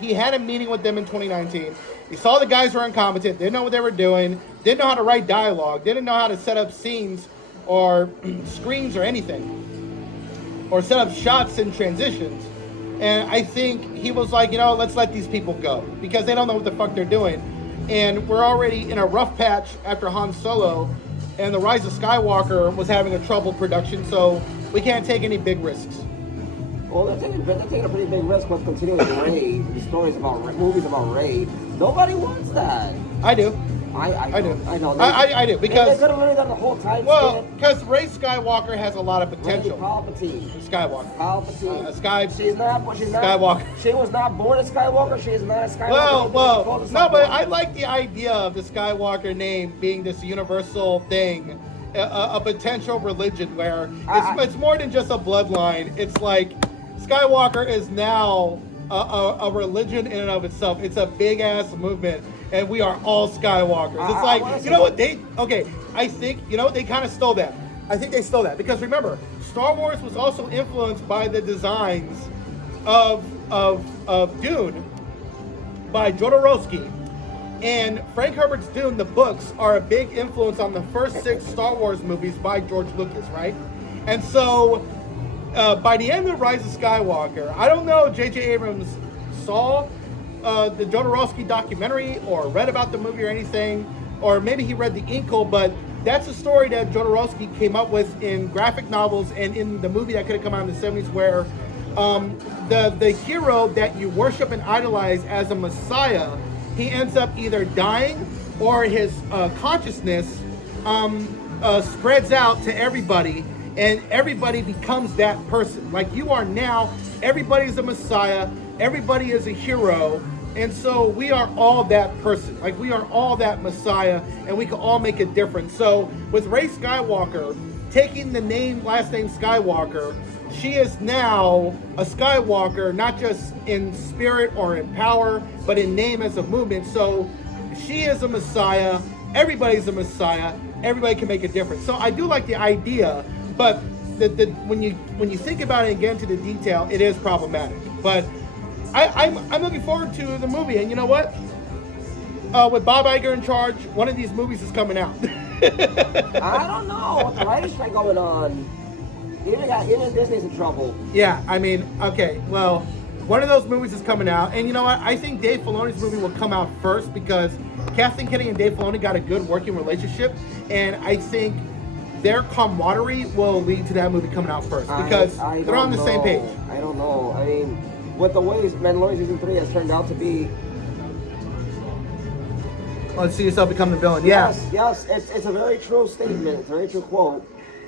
he had a meeting with them in 2019. He saw the guys were incompetent, didn't know what they were doing, didn't know how to write dialogue, didn't know how to set up scenes or screens or anything, or set up shots and transitions. And I think he was like, let's let these people go, because they don't know what the fuck they're doing. And we're already in a rough patch after Han Solo, and The Rise of Skywalker was having a troubled production, so we can't take any big risks. Well, they're taking a pretty big risk with continuing Rey, the stories about movies about Rey. Nobody wants that. I do. I do. I do, because they could have learned that the whole time. Well, because Rey Skywalker has a lot of potential. Palpatine. Skywalker. Palpatine. She's not Skywalker. She was not born a Skywalker. She is not a Skywalker. But I like the idea of the Skywalker name being this universal thing, a potential religion where it's more than just a bloodline. It's like Skywalker is now a religion in and of itself. It's a big ass movement, and we are all Skywalkers. It's like, you know what I think, they kind of stole that. I think they stole that because remember, Star Wars was also influenced by the designs of Dune by Jodorowsky. And Frank Herbert's Dune, the books, are a big influence on the first 6 Star Wars movies by George Lucas, right? And so, by the end of Rise of Skywalker, I don't know if J.J. Abrams saw the Jodorowsky documentary or read about the movie or anything, or maybe he read the Inkle, but that's a story that Jodorowsky came up with in graphic novels and in the movie that could have come out in the 70s where the hero that you worship and idolize as a messiah, he ends up either dying or his consciousness spreads out to everybody and everybody becomes that person. Like you are now, everybody's a messiah, everybody is a hero, and so we are all that person. Like we are all that messiah and we can all make a difference. So with Rey Skywalker taking the last name Skywalker, she is now a Skywalker, not just in spirit or in power, but in name as a movement. So she is a messiah, everybody's a messiah, everybody can make a difference. So I do like the idea, but when you think about it and get into the detail, it is problematic. But I'm looking forward to the movie, and you know what? With Bob Iger in charge, one of these movies is coming out. I don't know. With the writer's strike going on, even Disney's in trouble. Yeah, I mean, okay, well, one of those movies is coming out, and you know what? I think Dave Filoni's movie will come out first because Kathleen Kennedy and Dave Filoni got a good working relationship, and I think their camaraderie will lead to that movie coming out first because they're on the same page. I don't know. I mean, with the ways Mandalorian Season 3 has turned out to be. Let's see yourself become the villain. Yeah. Yes, it's a very true statement, a very true quote.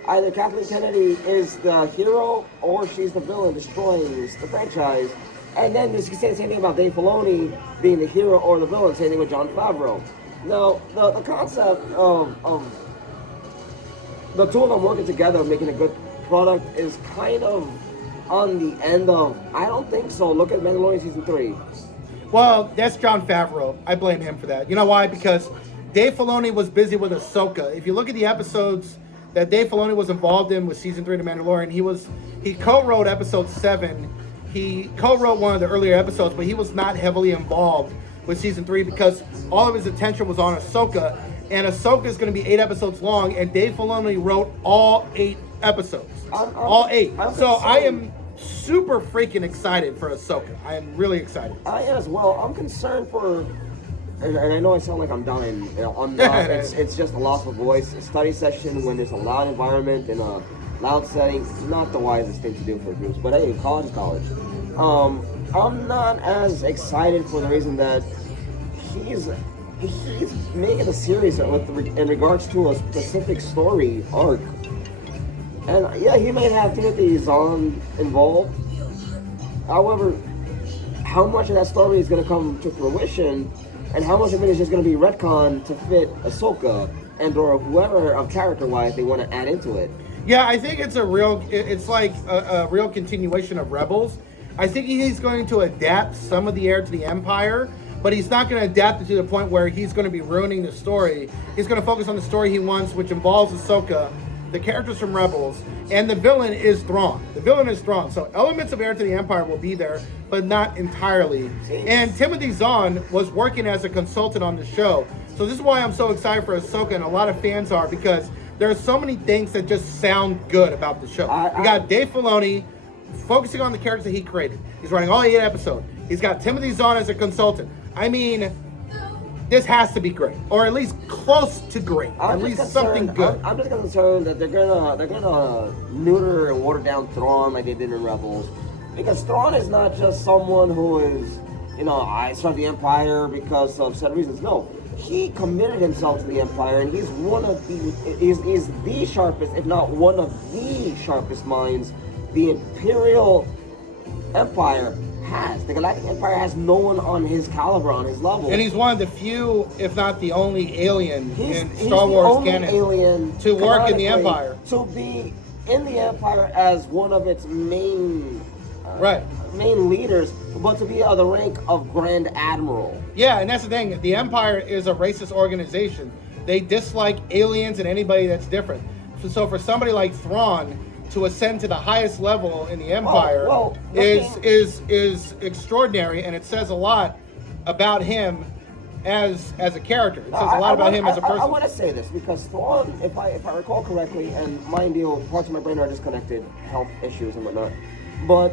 Either Kathleen Kennedy is the hero or she's the villain destroying the franchise. And then you can say the same thing about Dave Filoni being the hero or the villain, same thing with Jon Favreau. Now, the concept of the two of them working together, making a good product is kind of on the end of, I don't think so. Look at Mandalorian Season 3. Well, that's Jon Favreau. I blame him for that. You know why? Because Dave Filoni was busy with Ahsoka. If you look at the episodes that Dave Filoni was involved in with Season 3 of The Mandalorian, he co-wrote Episode 7. He co-wrote one of the earlier episodes, but he was not heavily involved with Season 3 because all of his attention was on Ahsoka. And Ahsoka is going to be 8 episodes long, and Dave Filoni wrote all 8 episodes. All 8. So I am super freaking excited for Ahsoka. I am really excited. I am as well. I'm concerned for, and I know I sound like I'm dying. I'm not. It's just a loss of voice. A study session when there's a loud environment in a loud setting, not the wisest thing to do for groups. But hey, college is college. I'm not as excited for the reason that he's making a series in regards to a specific story arc. And yeah, he may have Timothy Zahn involved. However, how much of that story is going to come to fruition, and how much of it is just going to be retcon to fit Ahsoka and or whoever of character-wise they want to add into it? Yeah, I think it's like a real continuation of Rebels. I think he's going to adapt some of the Heir to the Empire, but he's not going to adapt it to the point where he's going to be ruining the story. He's going to focus on the story he wants, which involves Ahsoka, the characters from Rebels, and the villain is Thrawn. The villain is Thrawn. So elements of Heir to the Empire will be there, but not entirely. And Timothy Zahn was working as a consultant on the show. So this is why I'm so excited for Ahsoka, and a lot of fans are, because there are so many things that just sound good about the show. You got Dave Filoni focusing on the characters that he created. He's running all 8 episodes. He's got Timothy Zahn as a consultant. I mean, this has to be great, or at least close to great. At least something good. I'm just concerned that they're gonna neuter and water down Thrawn like they did in Rebels, because Thrawn is not just someone who is, I serve the Empire because of said reasons. No, he committed himself to the Empire, and he's he's the sharpest, if not one of the sharpest minds the Imperial Empire has. The Galactic Empire has no one on his caliber, on his level. And he's one of the few, if not the only alien in Star Wars canon to work in the Empire. To be in the Empire as one of its main, Right. main leaders, but to be of the rank of Grand Admiral. Yeah, and that's the thing. The Empire is a racist organization. They dislike aliens and anybody that's different. So for somebody like Thrawn to ascend to the highest level in the Empire is extraordinary, and it says a lot about him as a character. It says a lot about him as a person. I want to say this because Thrawn, if I recall correctly, and mind you, parts of my brain are disconnected, health issues and whatnot, but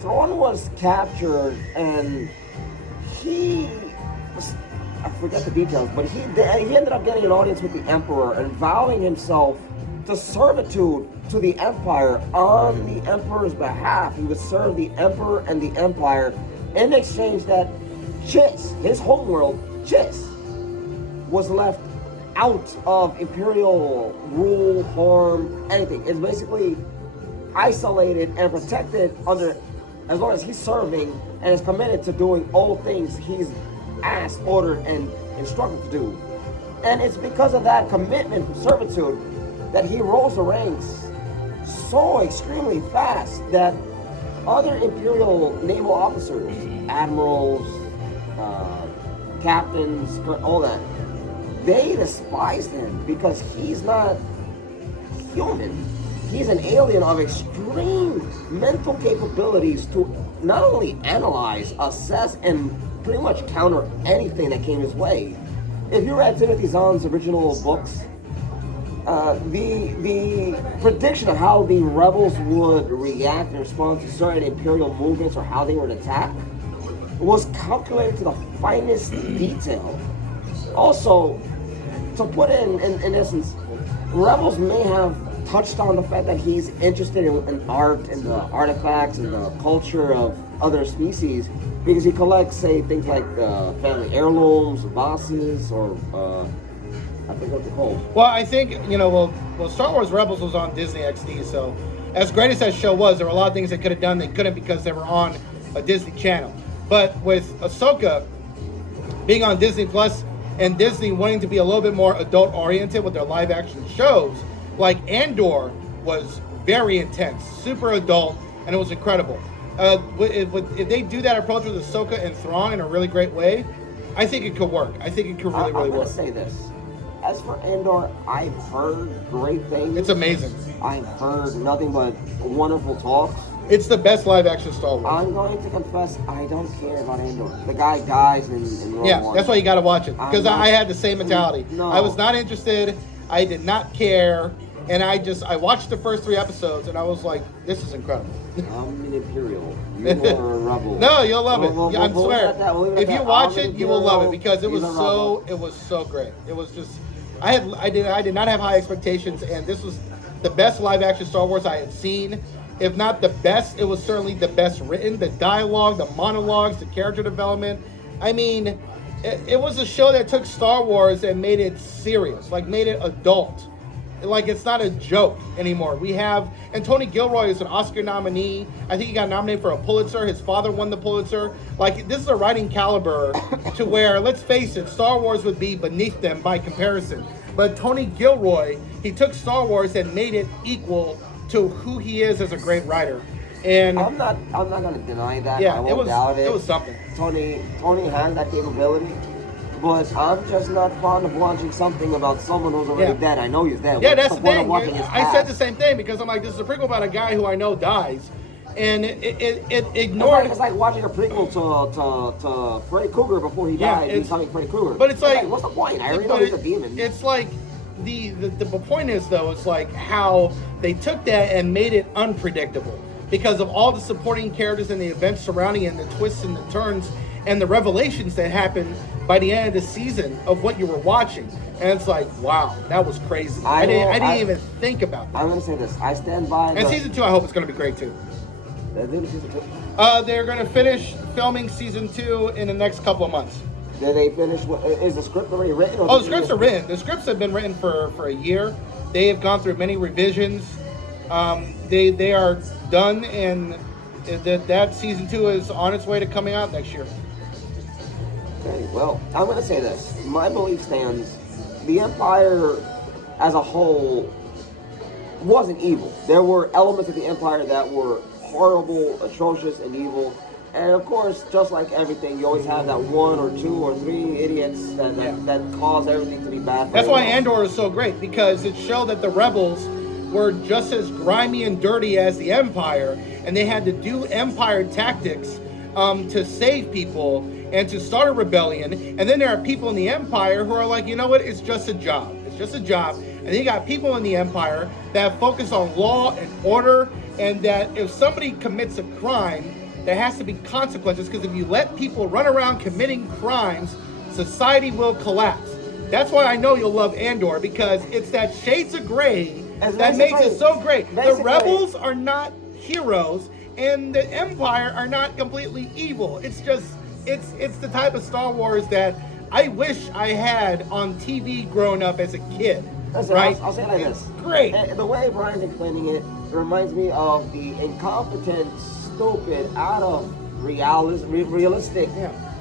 Thrawn was captured and I forget the details, but he ended up getting an audience with the Emperor and vowing himself to servitude to the Empire on the Emperor's behalf. He would serve the Emperor and the Empire in exchange that Chiss, his homeworld, Chiss, was left out of Imperial rule, harm, anything. It's basically isolated and protected under, as long as he's serving and is committed to doing all things he's asked, ordered, and instructed to do. And it's because of that commitment to servitude that he rose the ranks so extremely fast that other Imperial naval officers, admirals, captains, all that, they despised him because he's not human. He's an alien of extreme mental capabilities to not only analyze, assess, and pretty much counter anything that came his way. If you read Timothy Zahn's original books, the prediction of how the rebels would react in response to certain Imperial movements or how they would attack was calculated to the finest detail. Also, to put it in essence, rebels may have touched on the fact that he's interested in art and the artifacts and the culture of other species because he collects, say, things like family heirlooms, vases, or I forget what they're called. Well, I think, well, Star Wars Rebels was on Disney XD, so as great as that show was, there were a lot of things they could have done they couldn't because they were on a Disney channel. But with Ahsoka being on Disney Plus and Disney wanting to be a little bit more adult-oriented with their live-action shows, like Andor was very intense, super adult, and it was incredible. If they do that approach with Ahsoka and Thrawn in a really great way, I think it could work. I think it could really work. I'm going to say this. As for Andor, I've heard great things. It's amazing. I've heard nothing but wonderful talks. It's the best live-action Star Wars. I'm going to confess, I don't care about Andor. The guy dies in Rogue One. That's why you got to watch it. Because I had the same mentality. No. I was not interested. I did not care. And I watched the first 3 episodes, and I was like, this is incredible. I'm an Imperial. You are a rebel. No, you'll love it. I we'll swear. If you watch it, you will love it because it was so great. It was just, I did not have high expectations, and this was the best live-action Star Wars I had seen. If not the best, it was certainly the best written. The dialogue, the monologues, the character development. I mean, it was a show that took Star Wars and made it serious, like made it adult. Like, it's not a joke anymore. And Tony Gilroy is an Oscar nominee. I think he got nominated for a Pulitzer. His father won the Pulitzer. Like, this is a writing caliber to where, let's face it, Star Wars would be beneath them by comparison. But Tony Gilroy, he took Star Wars and made it equal to who he is as a great writer. And I'm not going to deny that. Yeah, I won't doubt it. It was something. Tony has that capability. But I'm just not fond of watching something about someone who's already dead. I know he's dead. Yeah, that's the thing. I said the same thing because I'm like, this is a prequel about a guy who I know dies. And it ignored... It's like watching a prequel to Freddy Krueger before he died. He's becoming Freddy Krueger. But it's like... What's the point? I already know he's a demon. It's like... The point is, though, it's like how they took that and made it unpredictable because of all the supporting characters and the events surrounding it and the twists and the turns and the revelations that happened by the end of the season of what you were watching. And it's like, wow, that was crazy. I didn't even think about that. I'm going to say this. I stand by... And season 2, I hope it's going to be great, too. They're doing season 2? They're going to finish filming season 2 in the next couple of months. Did they finish? Is the script already written? The scripts are written. The scripts have been written for a year. They have gone through many revisions. They are done, and that season 2 is on its way to coming out next year. Okay, well, I'm going to say this. My belief stands. The Empire as a whole wasn't evil. There were elements of the Empire that were horrible, atrocious, and evil. And of course, just like everything, you always have that 1 or 2 or 3 idiots that cause everything to be bad. That's why Andor is so great, because it showed that the rebels were just as grimy and dirty as the Empire, and they had to do Empire tactics to save people and to start a rebellion. And then there are people in the Empire who are like, you know what, it's just a job. It's just a job. And then you got people in the Empire that focus on law and order, and that if somebody commits a crime, there has to be consequences, because if you let people run around committing crimes, society will collapse. That's why I know you'll love Andor, because it's that shades of gray that makes it so great. The rebels are not heroes, and the Empire are not completely evil. It's just, it's the type of Star Wars that I wish I had on TV growing up as a kid. Listen, right? I'll say it like this. Great. And the way Brian's explaining it reminds me of the incompetent, stupid, out of realistic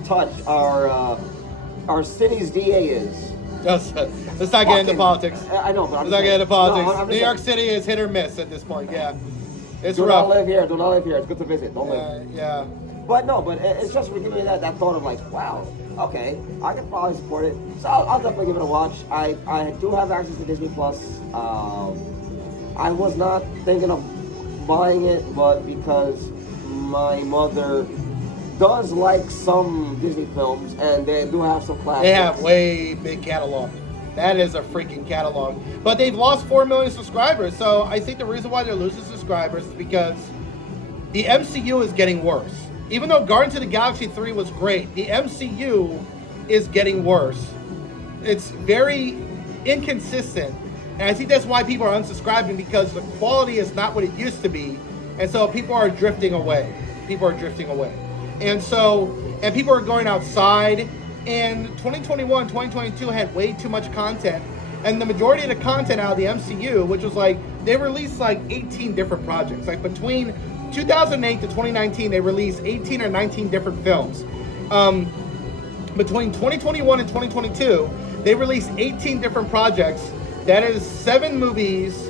touch our city's DA is. Let's not get into politics. I know, but let's not get into politics. No, New York City is hit or miss at this point. Yeah, it's do rough. Not live here. Do not live here. It's good to visit. Don't live. Yeah. But no, but it's just for giving me that thought of like, wow, okay, I can probably support it. So I'll definitely give it a watch. I do have access to Disney Plus. I was not thinking of buying it, but because my mother does like some Disney films, and they do have some classics. They have way big catalog. That is a freaking catalog. But they've lost 4 million subscribers, so I think the reason why they're losing subscribers is because the MCU is getting worse. Even though Guardians of the Galaxy 3 was great, the MCU is getting worse. It's very inconsistent, and I think that's why people are unsubscribing, because the quality is not what it used to be, and so people are drifting away. And so, and people are going outside, and 2021, 2022 had way too much content, and the majority of the content out of the MCU, which was like, they released like 18 different projects. Like between 2008 to 2019, they released 18 or 19 different films. Between 2021 and 2022, they released 18 different projects. That is 7 movies,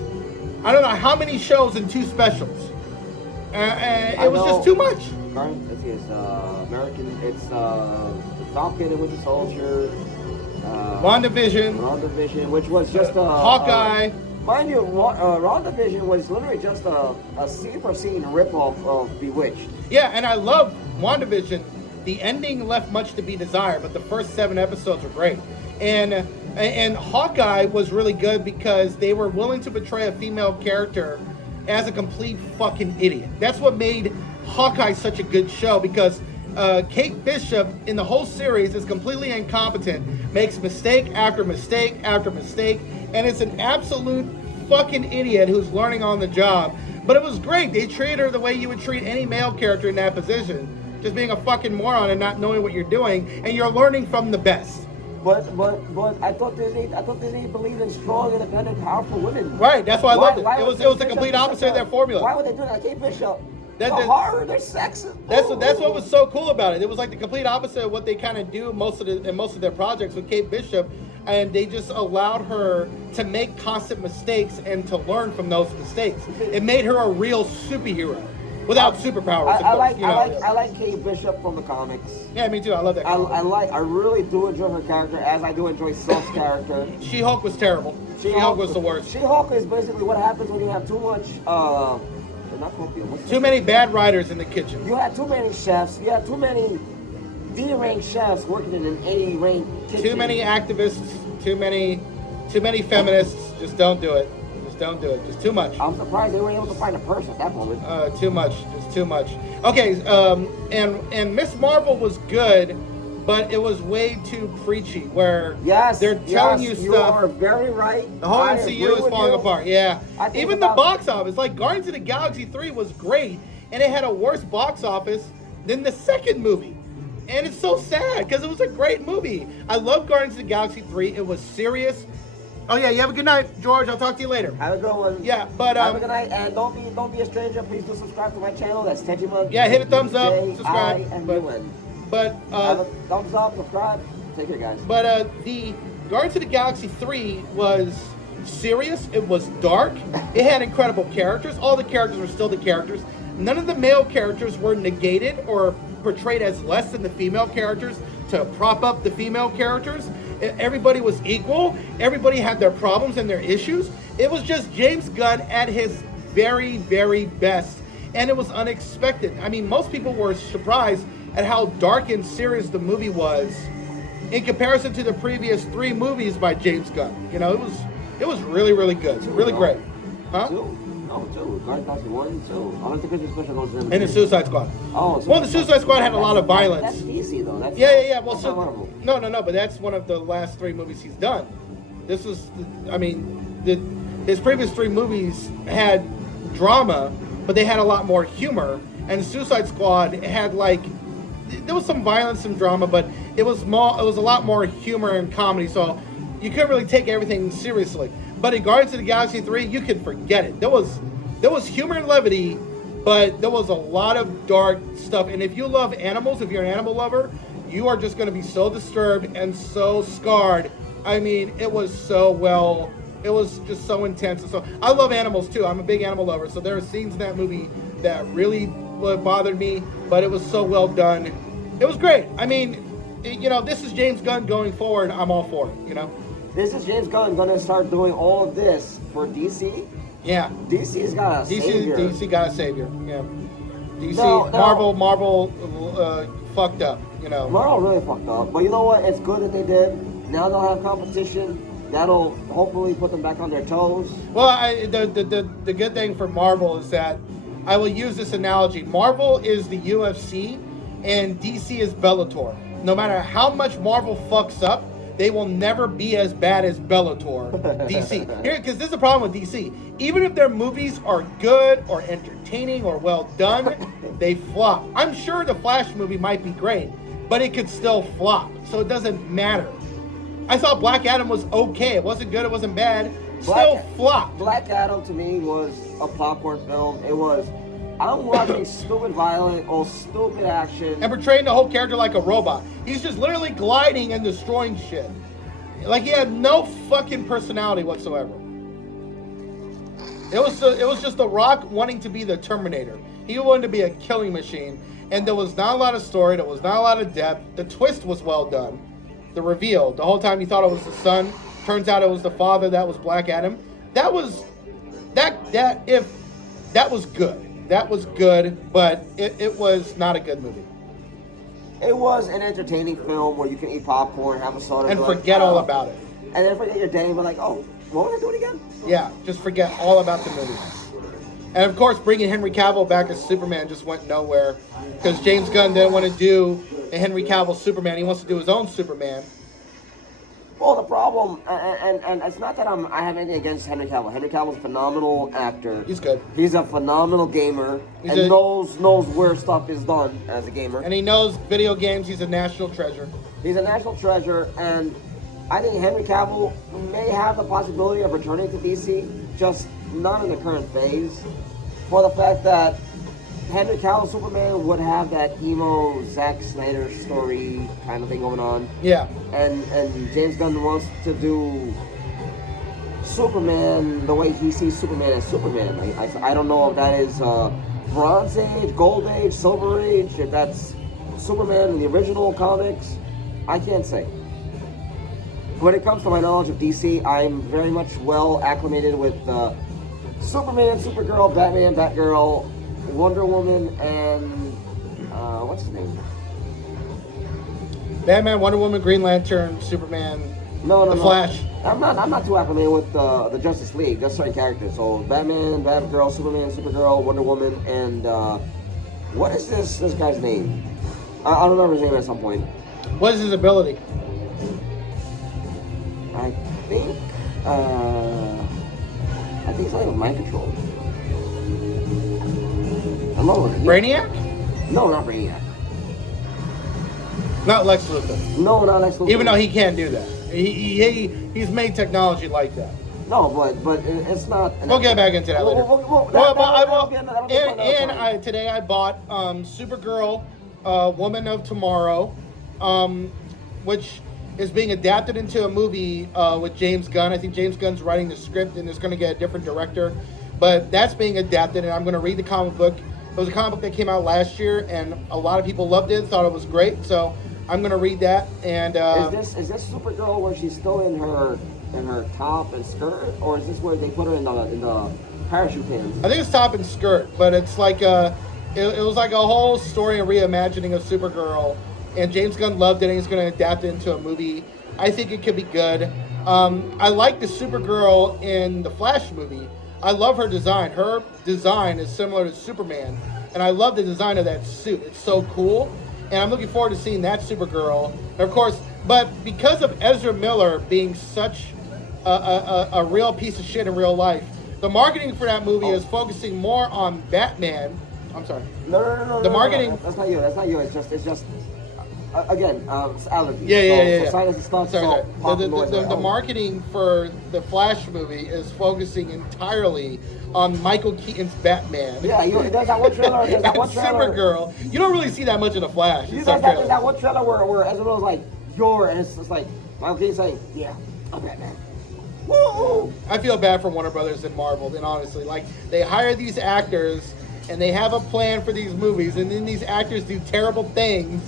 I don't know how many shows, and 2 specials. It was just too much. It's American. It's Falcon and Winter Soldier. WandaVision, which was just Hawkeye. Mind you, WandaVision was literally just a scene-for-scene ripoff of Bewitched. Yeah, and I love WandaVision. The ending left much to be desired, but the first 7 episodes were great. And Hawkeye was really good because they were willing to portray a female character as a complete fucking idiot. That's what made Hawkeye such a good show, because Kate Bishop in the whole series is completely incompetent, makes mistake after mistake after mistake, and it's an absolute fucking idiot who's learning on the job. But it was great. They treated her the way you would treat any male character in that position, just being a fucking moron and not knowing what you're doing, and you're learning from the best. But I thought Disney believed in strong, independent, powerful women. Right, that's why I loved it. It was the complete opposite of their formula. Why would they do that? Kate Bishop. Horror, they're sexist. That's what was so cool about it. It was like the complete opposite of what they kind of do in most of their projects with Kate Bishop, and they just allowed her to make constant mistakes and to learn from those mistakes. It made her a real superhero without superpowers. I like Kate Bishop from the comics. Yeah, me too. I love that. I really do enjoy her character, as I do enjoy Seth's character. She-Hulk was terrible. She-Hulk was the worst. She-Hulk is basically what happens when you have too much. Too many bad writers in the kitchen. You had too many chefs. You had too many D-ranked chefs working in an A-ranked kitchen. Too many activists. Too many feminists. Just don't do it. Don't do it. Just too much. I'm surprised they were able to find a person at that moment. Too much. Just too much. Okay, and Miss Marvel was good, but it was way too preachy, where they're telling you stuff. You are very right. The whole MCU is falling apart. Yeah. Even the box office, like Guardians of the Galaxy 3 was great, and it had a worse box office than the second movie. And it's so sad, because it was a great movie. I love Guardians of the Galaxy 3. It was serious. Oh yeah, you have a good night, George. I'll talk to you later. Have a good one. Yeah, but have a good night, and don't be a stranger. Please do subscribe to my channel. That's Tejimun. Yeah, hit a thumbs up, subscribe. But have a thumbs up, subscribe. Take care, guys. But the Guardians of the Galaxy 3 was serious. It was dark. It had incredible characters. All the characters were still the characters. None of the male characters were negated or portrayed as less than the female characters to prop up the female characters. Everybody was equal. Everybody had their problems and their issues. It was just James Gunn at his very, very best. And it was unexpected. I mean, most people were surprised at how dark and serious the movie was in comparison to the previous 3 movies by James Gunn. You know, it was really, really good. Really great. Huh? 2. No, 2. Guardians of the Galaxy 1, 2. I like the Christmas special goes in. And the Suicide Squad. Oh, well, the Suicide Squad had a lot of violence. That's DC though. That's yeah. Well, that's not Marvel. no. But that's one of the last 3 movies he's done. This was, I mean, his previous 3 movies had drama, but they had a lot more humor. And Suicide Squad had there was some violence and drama, but it was a lot more humor and comedy. So you couldn't really take everything seriously. But in Guardians of the Galaxy 3, you could forget it. There was humor and levity, but there was a lot of dark stuff. And if you love animals, if you're an animal lover, you are just going to be so disturbed and so scarred. I mean, it was just so intense. And so I love animals too. I'm a big animal lover. So there are scenes in that movie that really bothered me, but it was so well done. It was great. I mean, this is James Gunn going forward. I'm all for it, This is James Gunn going to start doing all of this for DC. Yeah. DC's got a savior. DC got a savior. Yeah. DC, No. Marvel fucked up. Marvel really fucked up. But you know what? It's good that they did. Now they'll have competition. That'll hopefully put them back on their toes. Well, the good thing for Marvel is that I will use this analogy. Marvel is the UFC and DC is Bellator. No matter how much Marvel fucks up, they will never be as bad as Bellator, DC. Because this is the problem with DC. Even if their movies are good or entertaining or well done, they flop. I'm sure the Flash movie might be great, but it could still flop. So it doesn't matter. I thought Black Adam was okay. It wasn't good, it wasn't bad. Still flopped. Black Adam to me was a popcorn film. It was, I'm watching stupid violence or stupid action. And portraying the whole character like a robot. He's just literally gliding and destroying shit. Like he had no fucking personality whatsoever. It was just The Rock wanting to be the Terminator. He wanted to be a killing machine. And there was not a lot of story. There was not a lot of depth. The twist was well done. The reveal. The whole time you thought it was the son. Turns out it was the father. That was Black Adam. That was good. That was good, but it was not a good movie. It was an entertaining film where you can eat popcorn, have a soda, and forget all about it. And then forget your day and be like, oh, what was I doing again? Yeah, just forget all about the movie. And of course, bringing Henry Cavill back as Superman just went nowhere because James Gunn didn't want to do a Henry Cavill Superman. He wants to do his own Superman. Well, the problem, and it's not that I have anything against Henry Cavill. Henry Cavill's a phenomenal actor. He's good. He's a phenomenal gamer and knows where stuff is done as a gamer. And he knows video games. He's a national treasure. He's a national treasure, and I think Henry Cavill may have the possibility of returning to DC, just not in the current phase, for the fact that Henry Cavill Superman would have that emo Zack Snyder story kind of thing going on. Yeah. And James Gunn wants to do Superman the way he sees Superman as Superman. I don't know if that is Bronze Age, Gold Age, Silver Age, if that's Superman in the original comics. I can't say. When it comes to my knowledge of DC, I'm very much well acclimated with Superman, Supergirl, Batman, Batgirl, Wonder Woman, and what's his name? Batman, Wonder Woman, Green Lantern, Superman, The Flash. I'm not too acclimated with the Justice League. That's certain characters. So Batman, Batgirl, Superman, Supergirl, Wonder Woman, and what is this guy's name? I'll remember his name at some point. What is his ability? I think it's like mind control. Brainiac? No, not Brainiac. Not Lex Luthor. No, not Lex Luthor. Even though he can't do that. He's made technology like that. No, but it's not. We'll get back into that later. Today I bought Supergirl, Woman of Tomorrow, which is being adapted into a movie with James Gunn. I think James Gunn's writing the script, and it's going to get a different director. But that's being adapted, and I'm going to read the comic book. It was a comic book that came out last year, and a lot of people loved it, thought it was great. So I'm going to read that. And is this Supergirl where she's still in her top and skirt, or is this where they put her in the parachute pants? I think it's top and skirt, but it's like it was like a whole story and reimagining of Supergirl, and James Gunn loved it, and he's going to adapt it into a movie. I think it could be good. I like the Supergirl in the Flash movie. I love her design. Her design is similar to Superman, and I love the design of that suit. It's so cool, and I'm looking forward to seeing that Supergirl. And of course, but because of Ezra Miller being such a real piece of shit in real life, the marketing for that movie is focusing more on Batman. I'm sorry. No. The marketing. No. That's not you. It's just. Again, it's allergies. Yeah. Sinus and stuff. Sorry. The The marketing for the Flash movie is focusing entirely on Michael Keaton's Batman. Yeah, there's that one trailer. There's that and one trailer. Supergirl. You don't really see that much in the Flash. There's that one trailer where Ezra Miller's like, "You're," and it's just like Michael Keaton's saying, "Yeah, I'm Batman." Woo! I feel bad for Warner Brothers and Marvel. And honestly, like they hire these actors and they have a plan for these movies, and then these actors do terrible things.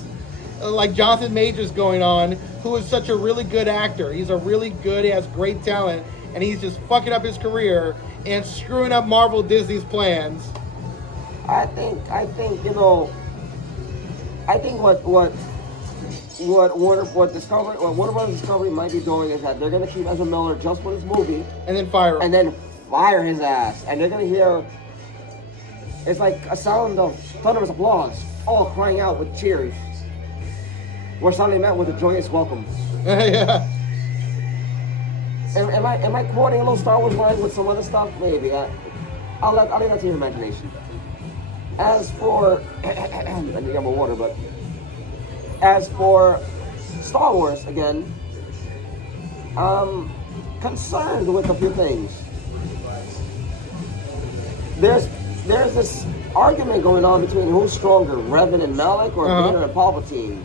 Like Jonathan Majors going on, who is such a really good actor. He has great talent, and he's just fucking up his career and screwing up Marvel Disney's plans. I think what Warner Brothers Discovery might be doing is that they're gonna keep Ezra Miller just for this movie, And then fire him. and then fire his ass, and they're gonna hear it's like a sound of thunderous applause, all crying out with cheers. We're suddenly met with a joyous welcome. Yeah. Am I quoting a little Star Wars line with some other stuff? Maybe. I'll leave that to your imagination. As for I need to get more water, but as for Star Wars again, I'm concerned with a few things. There's this argument going on between who's stronger, Revan and Malik, or Vader and Palpatine.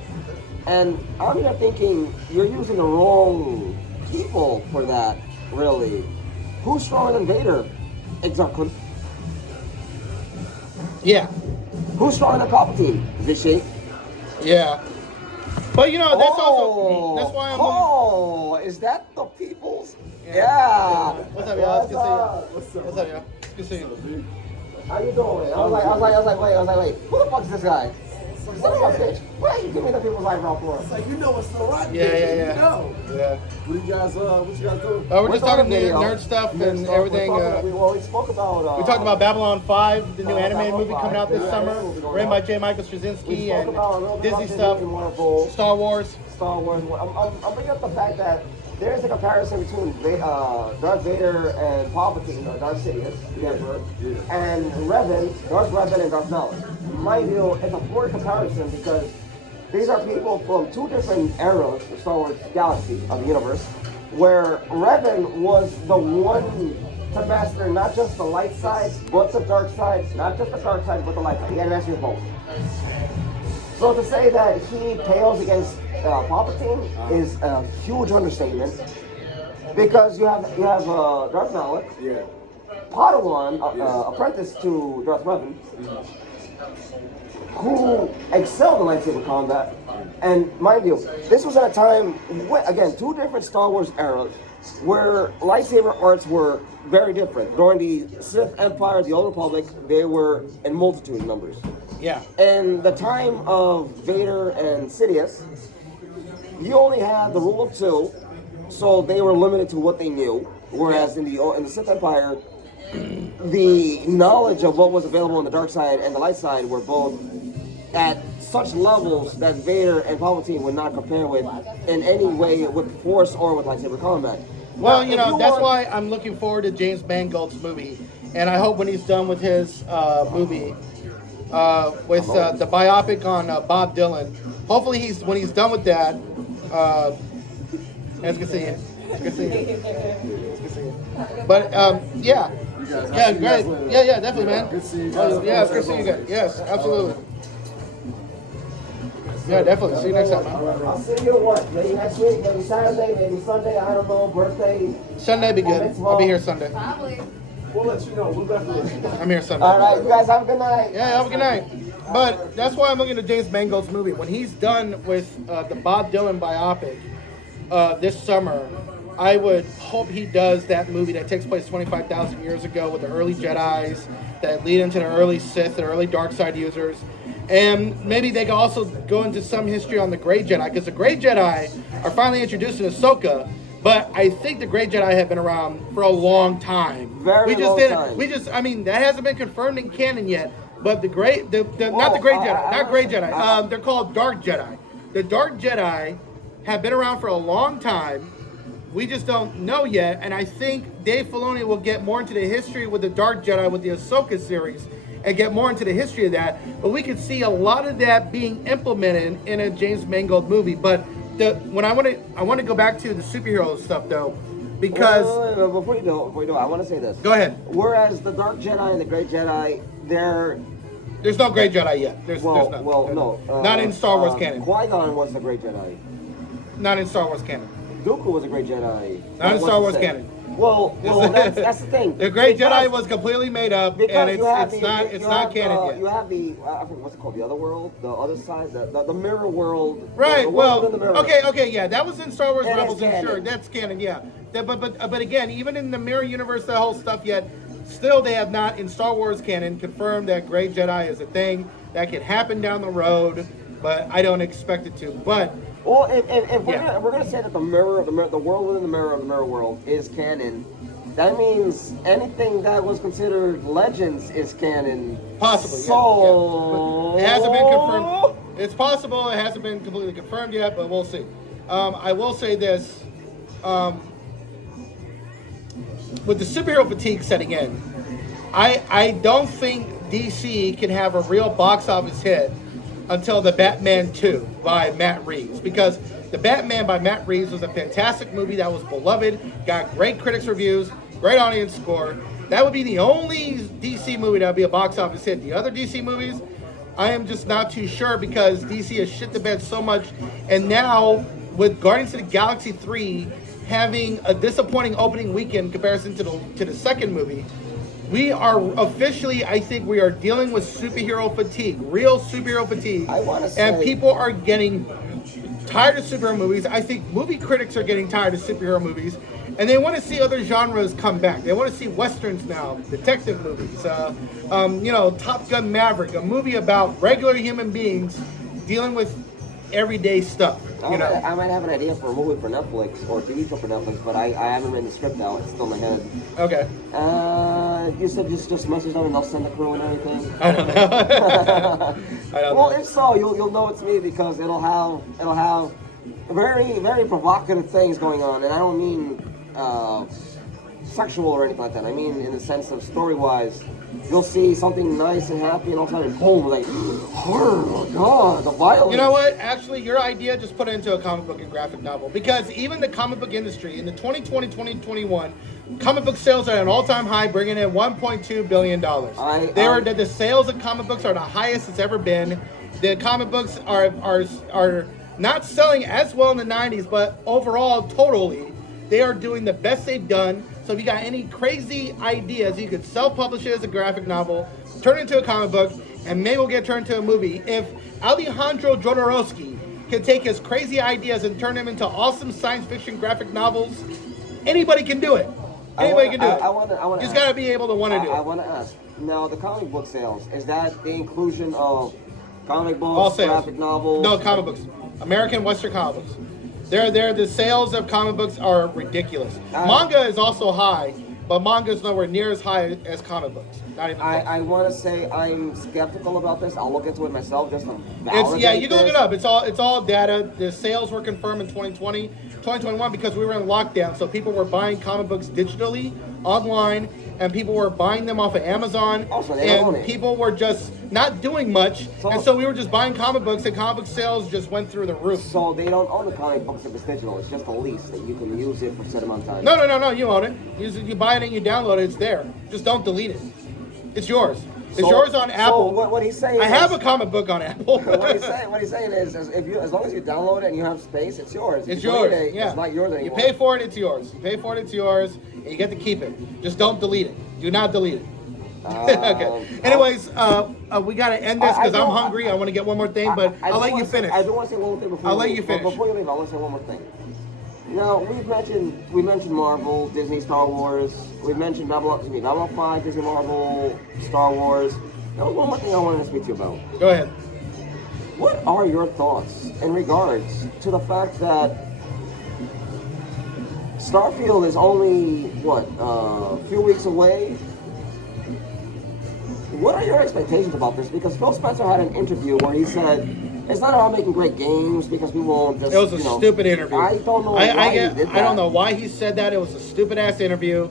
And I'm here thinking, you're using the wrong people for that, really. Who's stronger than Vader? Exactly. Yeah. Who's stronger than Palpatine? Vishay. Yeah. But that's that's why I'm. Oh, is that the people's? Yeah. What's up, y'all? It's good to see you. What's up, y'all? It's good to see you. How you doing? I was like, wait, who the fuck is this guy? Son of a bitch. Why are you giving me the people's eyebrow for? It's like, you know what's so right. Yeah. You know. Yeah. What you guys doing? We're just talking nerd stuff and everything. We spoke about. We talked about Babylon 5, the new animated movie coming out this yeah, summer, written by J. Michael Straczynski, and Disney stuff, Star Wars. I'm bringing up the fact that there's a comparison between Darth Vader and Palpatine, or Darth Sidious, the Emperor, and Darth Revan and Darth Malik. Mind you, it's a poor comparison because these are people from two different eras of Star Wars galaxy of the universe, where Revan was the one to master not just the light side, but the dark side, not just the dark side, but the light side. He had to master both. So to say that he pales against Palpatine is a huge understatement, because you have Darth Malik, Padawan, apprentice to Darth Revan, who excelled in lightsaber combat. And mind you, this was at a time, again, two different Star Wars eras, where lightsaber arts were very different. During the Sith Empire, the Old Republic, they were in multitude numbers. Yeah. In the time of Vader and Sidious, you only had the rule of two, so they were limited to what they knew. Whereas in the Sith Empire, the knowledge of what was available on the dark side and the light side were both at such levels that Vader and Palpatine would not compare with in any way with Force or with lightsaber combat. Well, that's why I'm looking forward to James Mangold's movie, and I hope when he's done with his movie, with the biopic on Bob Dylan, hopefully when he's done with that, it's good seeing you. It's good seeing you. It's good seeing you. But yeah, great. Yeah, definitely, man. Good seeing you guys. Yeah, it's good seeing you guys. Yes, absolutely. Yeah, definitely. See you next time, man. I'll see you what? Maybe next week, maybe Saturday, maybe Sunday. I don't know. Birthday. Sunday be good. I'll be here Sunday. Probably. We'll let you know. We'll definitely. I'm here Sunday. All right, you guys have a good night. Yeah, have a good night. But that's why I'm looking at James Mangold's movie. When he's done with the Bob Dylan biopic this summer, I would hope he does that movie that takes place 25,000 years ago with the early Jedis that lead into the early Sith, the early dark side users. And maybe they can also go into some history on the Grey Jedi, because the Grey Jedi are finally introduced in Ahsoka. But I think the Grey Jedi have been around for a long time. Very long time. I mean, that hasn't been confirmed in canon yet. But not the Grey Jedi. They're called Dark Jedi. The Dark Jedi have been around for a long time. We just don't know yet. And I think Dave Filoni will get more into the history with the Dark Jedi with the Ahsoka series and get more into the history of that. But we could see a lot of that being implemented in a James Mangold movie. But when I want to go back to the superhero stuff though, because Wait, before you do, I want to say this. Go ahead. Whereas the Dark Jedi and the Great Jedi, There's no Grey Jedi yet. There's none. no. Not in Star Wars canon. Qui-Gon was the Great Jedi. Not in Star Wars canon. Dooku was a Great Jedi. Not in Star Wars canon. Well, that's the thing. The Great Jedi was completely made up, and it's not canon yet. You have the I think what's it called, the other world, the other side, the mirror world. Right. The world within the mirror. Okay, yeah, that was in Star Wars That is Rebels, and canon. sure, that's canon, yeah. But again, even in the mirror universe, that whole stuff yet, still they have not in Star Wars canon confirmed that Great Jedi is a thing that could happen down the road, but I don't expect it to. But Well, if we're gonna say that the world within the mirror of the mirror world is canon, that means anything that was considered legends is canon. possibly, So yeah. But it hasn't been confirmed. It's possible. It hasn't been completely confirmed yet, but we'll see. I will say this. With the superhero fatigue setting in, I don't think DC can have a real box office hit until the Batman 2 by Matt Reeves, because the Batman by Matt Reeves was a fantastic movie that was beloved, got great critics reviews, great audience score. That would be the only DC movie that would be a box office hit. The other DC movies, I am just not too sure, because DC has shit the bed so much. And now with Guardians of the Galaxy 3 having a disappointing opening weekend in comparison to the second movie, we are officially, I think we are dealing with superhero fatigue, real superhero fatigue. I wanna say- and people are getting tired of superhero movies. I think movie critics are getting tired of superhero movies, and they want to see other genres come back. They want to see westerns now, detective movies, Top Gun Maverick, a movie about regular human beings dealing with everyday stuff. I might have an idea for a movie for Netflix or a TV show for Netflix, but I haven't written the script out. It's still in my head. Okay. You said just message them and they'll send the crew and everything. I don't know. I don't Well, know. if so, you'll know it's me, because it'll have very, very provocative things going on, and I don't mean sexual or anything like that. I mean in the sense of story-wise. You'll see something nice and happy, and all of a sudden, boom, like, oh my God, the violence. You know what? Actually, your idea, just put it into a comic book and graphic novel. Because even the comic book industry, in the 2020-2021, comic book sales are at an all-time high, bringing in $1.2 billion. The sales of comic books are the highest it's ever been. The comic books are not selling as well in the 90s, but overall, totally, they are doing the best they've done. So if you got any crazy ideas, you could self-publish it as a graphic novel, turn it into a comic book, and maybe we'll get turned into a movie. If Alejandro Jodorowsky can take his crazy ideas and turn them into awesome science fiction graphic novels, anybody can do it. Anybody can do it. You just got to be able to want to do it. I want to ask, now the comic book sales, is that the inclusion of comic books, All sales. graphic novels? No, comic books. American Western comic books. The sales of comic books are ridiculous. Manga is also high, but manga is nowhere near as high as comic books. Not even close. I want to say I'm skeptical about this. I'll look into it myself just to validate you can look it up. It's all data. The sales were confirmed in 2020, 2021 because we were in lockdown. So people were buying comic books digitally, online, and people were buying them off of Amazon. Also, they don't own and it. people were just not doing much. And so we were just buying comic books, and comic book sales just went through the roof. So they don't own the comic books if it's digital. It's just a lease that you can use it for a set amount of time. No. You own it. You buy it and you download it. It's there. Just don't delete it. It's yours. Is yours on Apple? So what he's saying I have is- a comic book on Apple. what he's saying is as long as you download it and you have space, it's yours. If It's you delete yours. it, Yeah. It's not yours You anymore. pay for it, it's yours. You pay for it, it's yours. And you get to keep it. Just don't delete it. Do not delete it. Okay. Anyways, we got to end this because I'm hungry. I want to get one more thing, but I'll let you finish. I do want to say one more thing before I'll you let leave. you finish. Before you leave, I want to say one more thing. Now, we mentioned Marvel, Disney, Star Wars. We mentioned Babylon 5, Disney, Marvel, Star Wars. There was one more thing I wanted to speak to you about. Go ahead. What are your thoughts in regards to the fact that Starfield is only, a few weeks away? What are your expectations about this? Because Phil Spencer had an interview where he said, it's not about making great games because people won't just, It was a stupid interview. I don't know why he did that. I don't know why he said that. It was a stupid ass interview.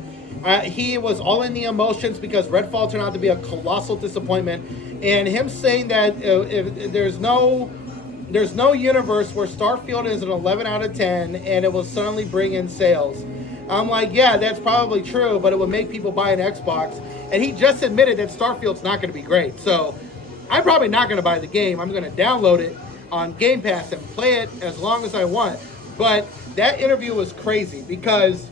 He was all in the emotions because Redfall turned out to be a colossal disappointment. And him saying that if there's no universe where Starfield is an 11 out of 10 and it will suddenly bring in sales. I'm like, yeah, that's probably true, but it would make people buy an Xbox. And he just admitted that Starfield's not going to be great. So I'm probably not going to buy the game. I'm going to download it on Game Pass and play it as long as I want. But that interview was crazy because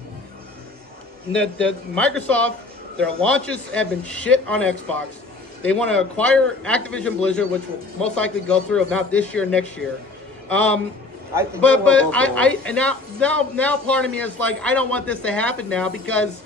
the Microsoft, their launches have been shit on Xbox. They want to acquire Activision Blizzard, which will most likely go through, if not this year, next year. Now part of me is like, I don't want this to happen now because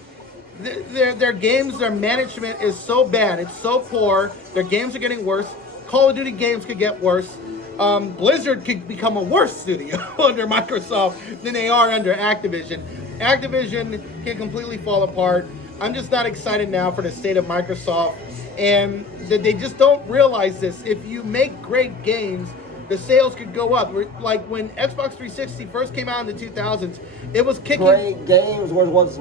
their games, their management is so bad. It's so poor. Their games are getting worse. Call of Duty games could get worse. Blizzard could become a worse studio under Microsoft than they are under Activision. Activision can completely fall apart. I'm just not excited now for the state of Microsoft. And they just don't realize this. If you make great games, the sales could go up. Like when Xbox 360 first came out in the 2000s, it was kicking. Great games was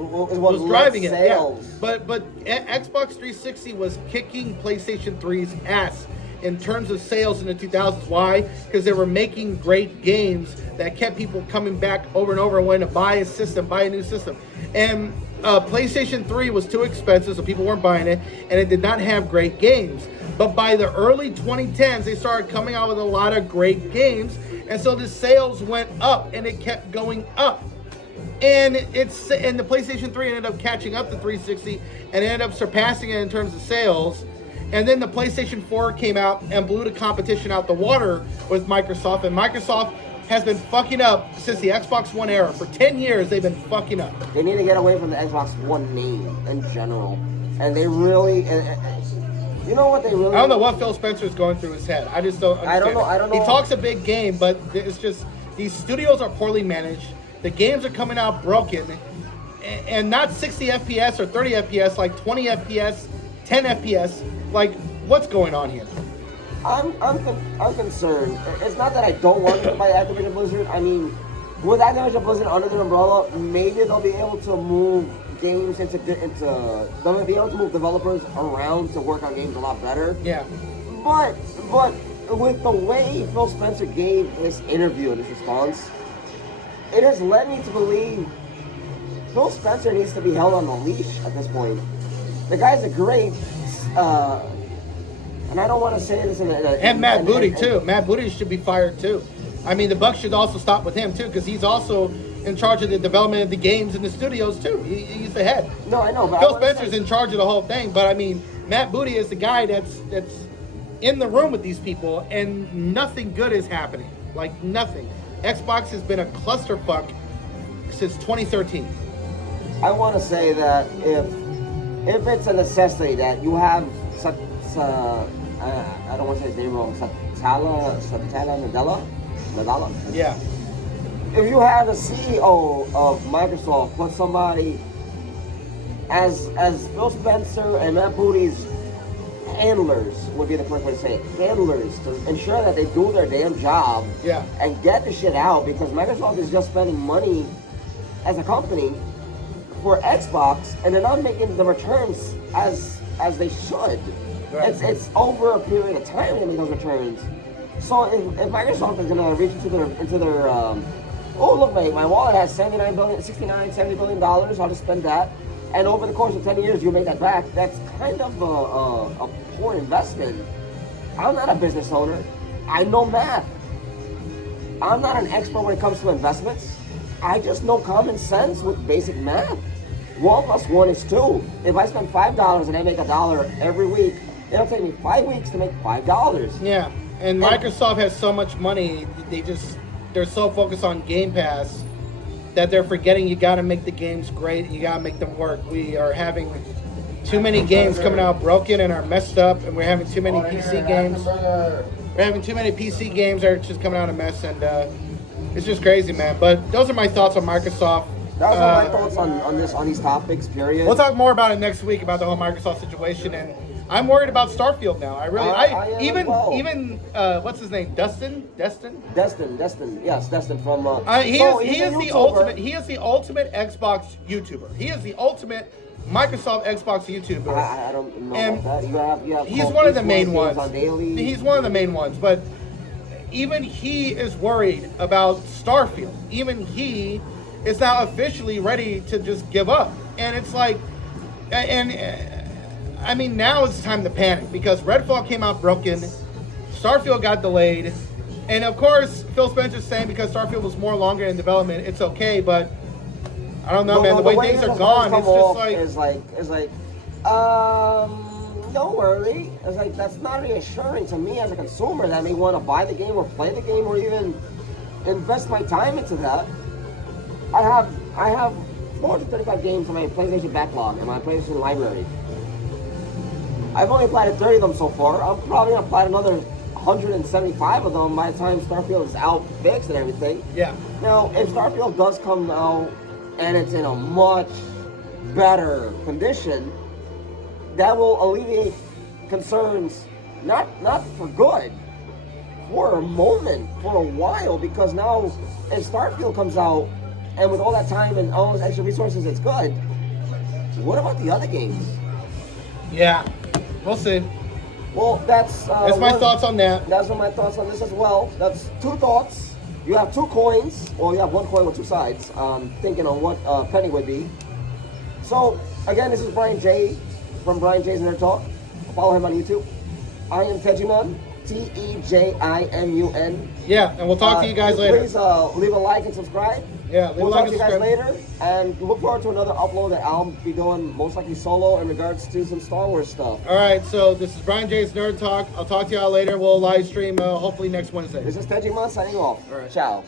driving sales. it. Yeah. But Xbox 360 was kicking PlayStation 3's ass in terms of sales in the 2000s. Why? Because they were making great games that kept people coming back over and over and wanting to buy a new system. And PlayStation 3 was too expensive, so people weren't buying it, and it did not have great games. But by the early 2010s, they started coming out with a lot of great games, and so the sales went up, and it kept going up. And the PlayStation 3 ended up catching up to 360, and ended up surpassing it in terms of sales. And then the PlayStation 4 came out and blew the competition out the water with Microsoft, and Microsoft has been fucking up since the Xbox One era. For 10 years, they've been fucking up. They need to get away from the Xbox One name in general. And they really... you know what they really... I don't know what Phil Spencer is going through his head. I just don't understand. I don't know. He talks a big game, but it's just... These studios are poorly managed. The games are coming out broken. And not 60 FPS or 30 FPS, like 20 FPS, 10 FPS. Like, what's going on here? I'm concerned. It's not that I don't want to buy Activision Blizzard. I mean, with Activision Blizzard under their umbrella, maybe they'll be able to move games they'll be able to move developers around to work on games a lot better. Yeah. But with the way Phil Spencer gave this interview and his response, it has led me to believe Phil Spencer needs to be held on the leash at this point. The guy's a great. And I don't want to say this and Matt Booty too. Matt Booty should be fired too. I mean, the buck should also stop with him too, because he's also in charge of the development of the games in the studios too. He's the head. No, I know. But Phil Spencer's in charge of the whole thing, but I mean, Matt Booty is the guy that's in the room with these people, and nothing good is happening. Like nothing. Xbox has been a clusterfuck since 2013. I want to say that if it's a necessity that you have such I don't want to say his name wrong. Satya Nadella. Yeah. If you have the CEO of Microsoft put somebody as Phil Spencer and Matt Booty's handlers would be the first way to say it. Handlers to ensure that they do their damn job. Yeah. And get the shit out, because Microsoft is just spending money as a company for Xbox, and they're not making the returns as they should. Right. It's over a period of time to make those returns. So if Microsoft is gonna reach into their oh look, my wallet has $70 billion, I'll just spend that, and over the course of 10 years you make that back, that's kind of a poor investment. I'm not a business owner. I know math. I'm not an expert when it comes to investments. I just know common sense with basic math. 1 + 1 is 2. If I spend $5 and I make $1 every week, it'll take me 5 weeks to make $5. Yeah, and Microsoft has so much money, they're so focused on Game Pass that they're forgetting you got to make the games great, you got to make them work. We are having too many games coming out broken and are messed up, and we're having too many PC games. We're having too many PC games that are just coming out a mess, and it's just crazy, man. But those are my thoughts on Microsoft. That was all my thoughts on these topics, period. We'll talk more about it next week about the whole Microsoft situation, and I'm worried about Starfield now. Even what's his name? Destin. Yes, Destin from. He is the ultimate. He is the ultimate Xbox YouTuber. He is the ultimate Microsoft Xbox YouTuber. I don't know about that. You have he's one of the main ones. On daily. He's one of the main ones, but even he is worried about Starfield. Even he is now officially ready to just give up, and it's like, I mean, now it's time to panic because Redfall came out broken, Starfield got delayed, and of course Phil Spencer's saying because Starfield was more longer in development, it's okay, but I don't know, man. The way things are gone, it's just like it's like, don't worry. It's like that's not reassuring to me as a consumer that I may want to buy the game or play the game or even invest my time into that. I have 435 games on my PlayStation backlog and my PlayStation library. I've only applied 30 of them so far. I'm probably gonna apply another 175 of them by the time Starfield is out, fixed, and everything. Yeah. Now, if Starfield does come out and it's in a much better condition, that will alleviate concerns, not for good, for a moment, for a while, because now if Starfield comes out and with all that time and all those extra resources, it's good. What about the other games? Yeah, we'll see. Well, that's my thoughts on that. That's my thoughts on this as well. That's 2 thoughts. You have 2 coins. Well, you have 1 coin with 2 sides. Thinking on what penny would be. So again, this is Brian J from Brian J's Nerd Talk. Follow him on YouTube. I am Tejimun, Tejimun. Yeah, and we'll talk to you guys later. Please leave a like and subscribe. Yeah, we'll talk to you guys later, and look forward to another upload that I'll be doing most likely solo in regards to some Star Wars stuff. All right, so this is Brian J's Nerd Talk. I'll talk to y'all later. We'll live stream hopefully next Wednesday. This is Tejimun signing off. All right. Ciao.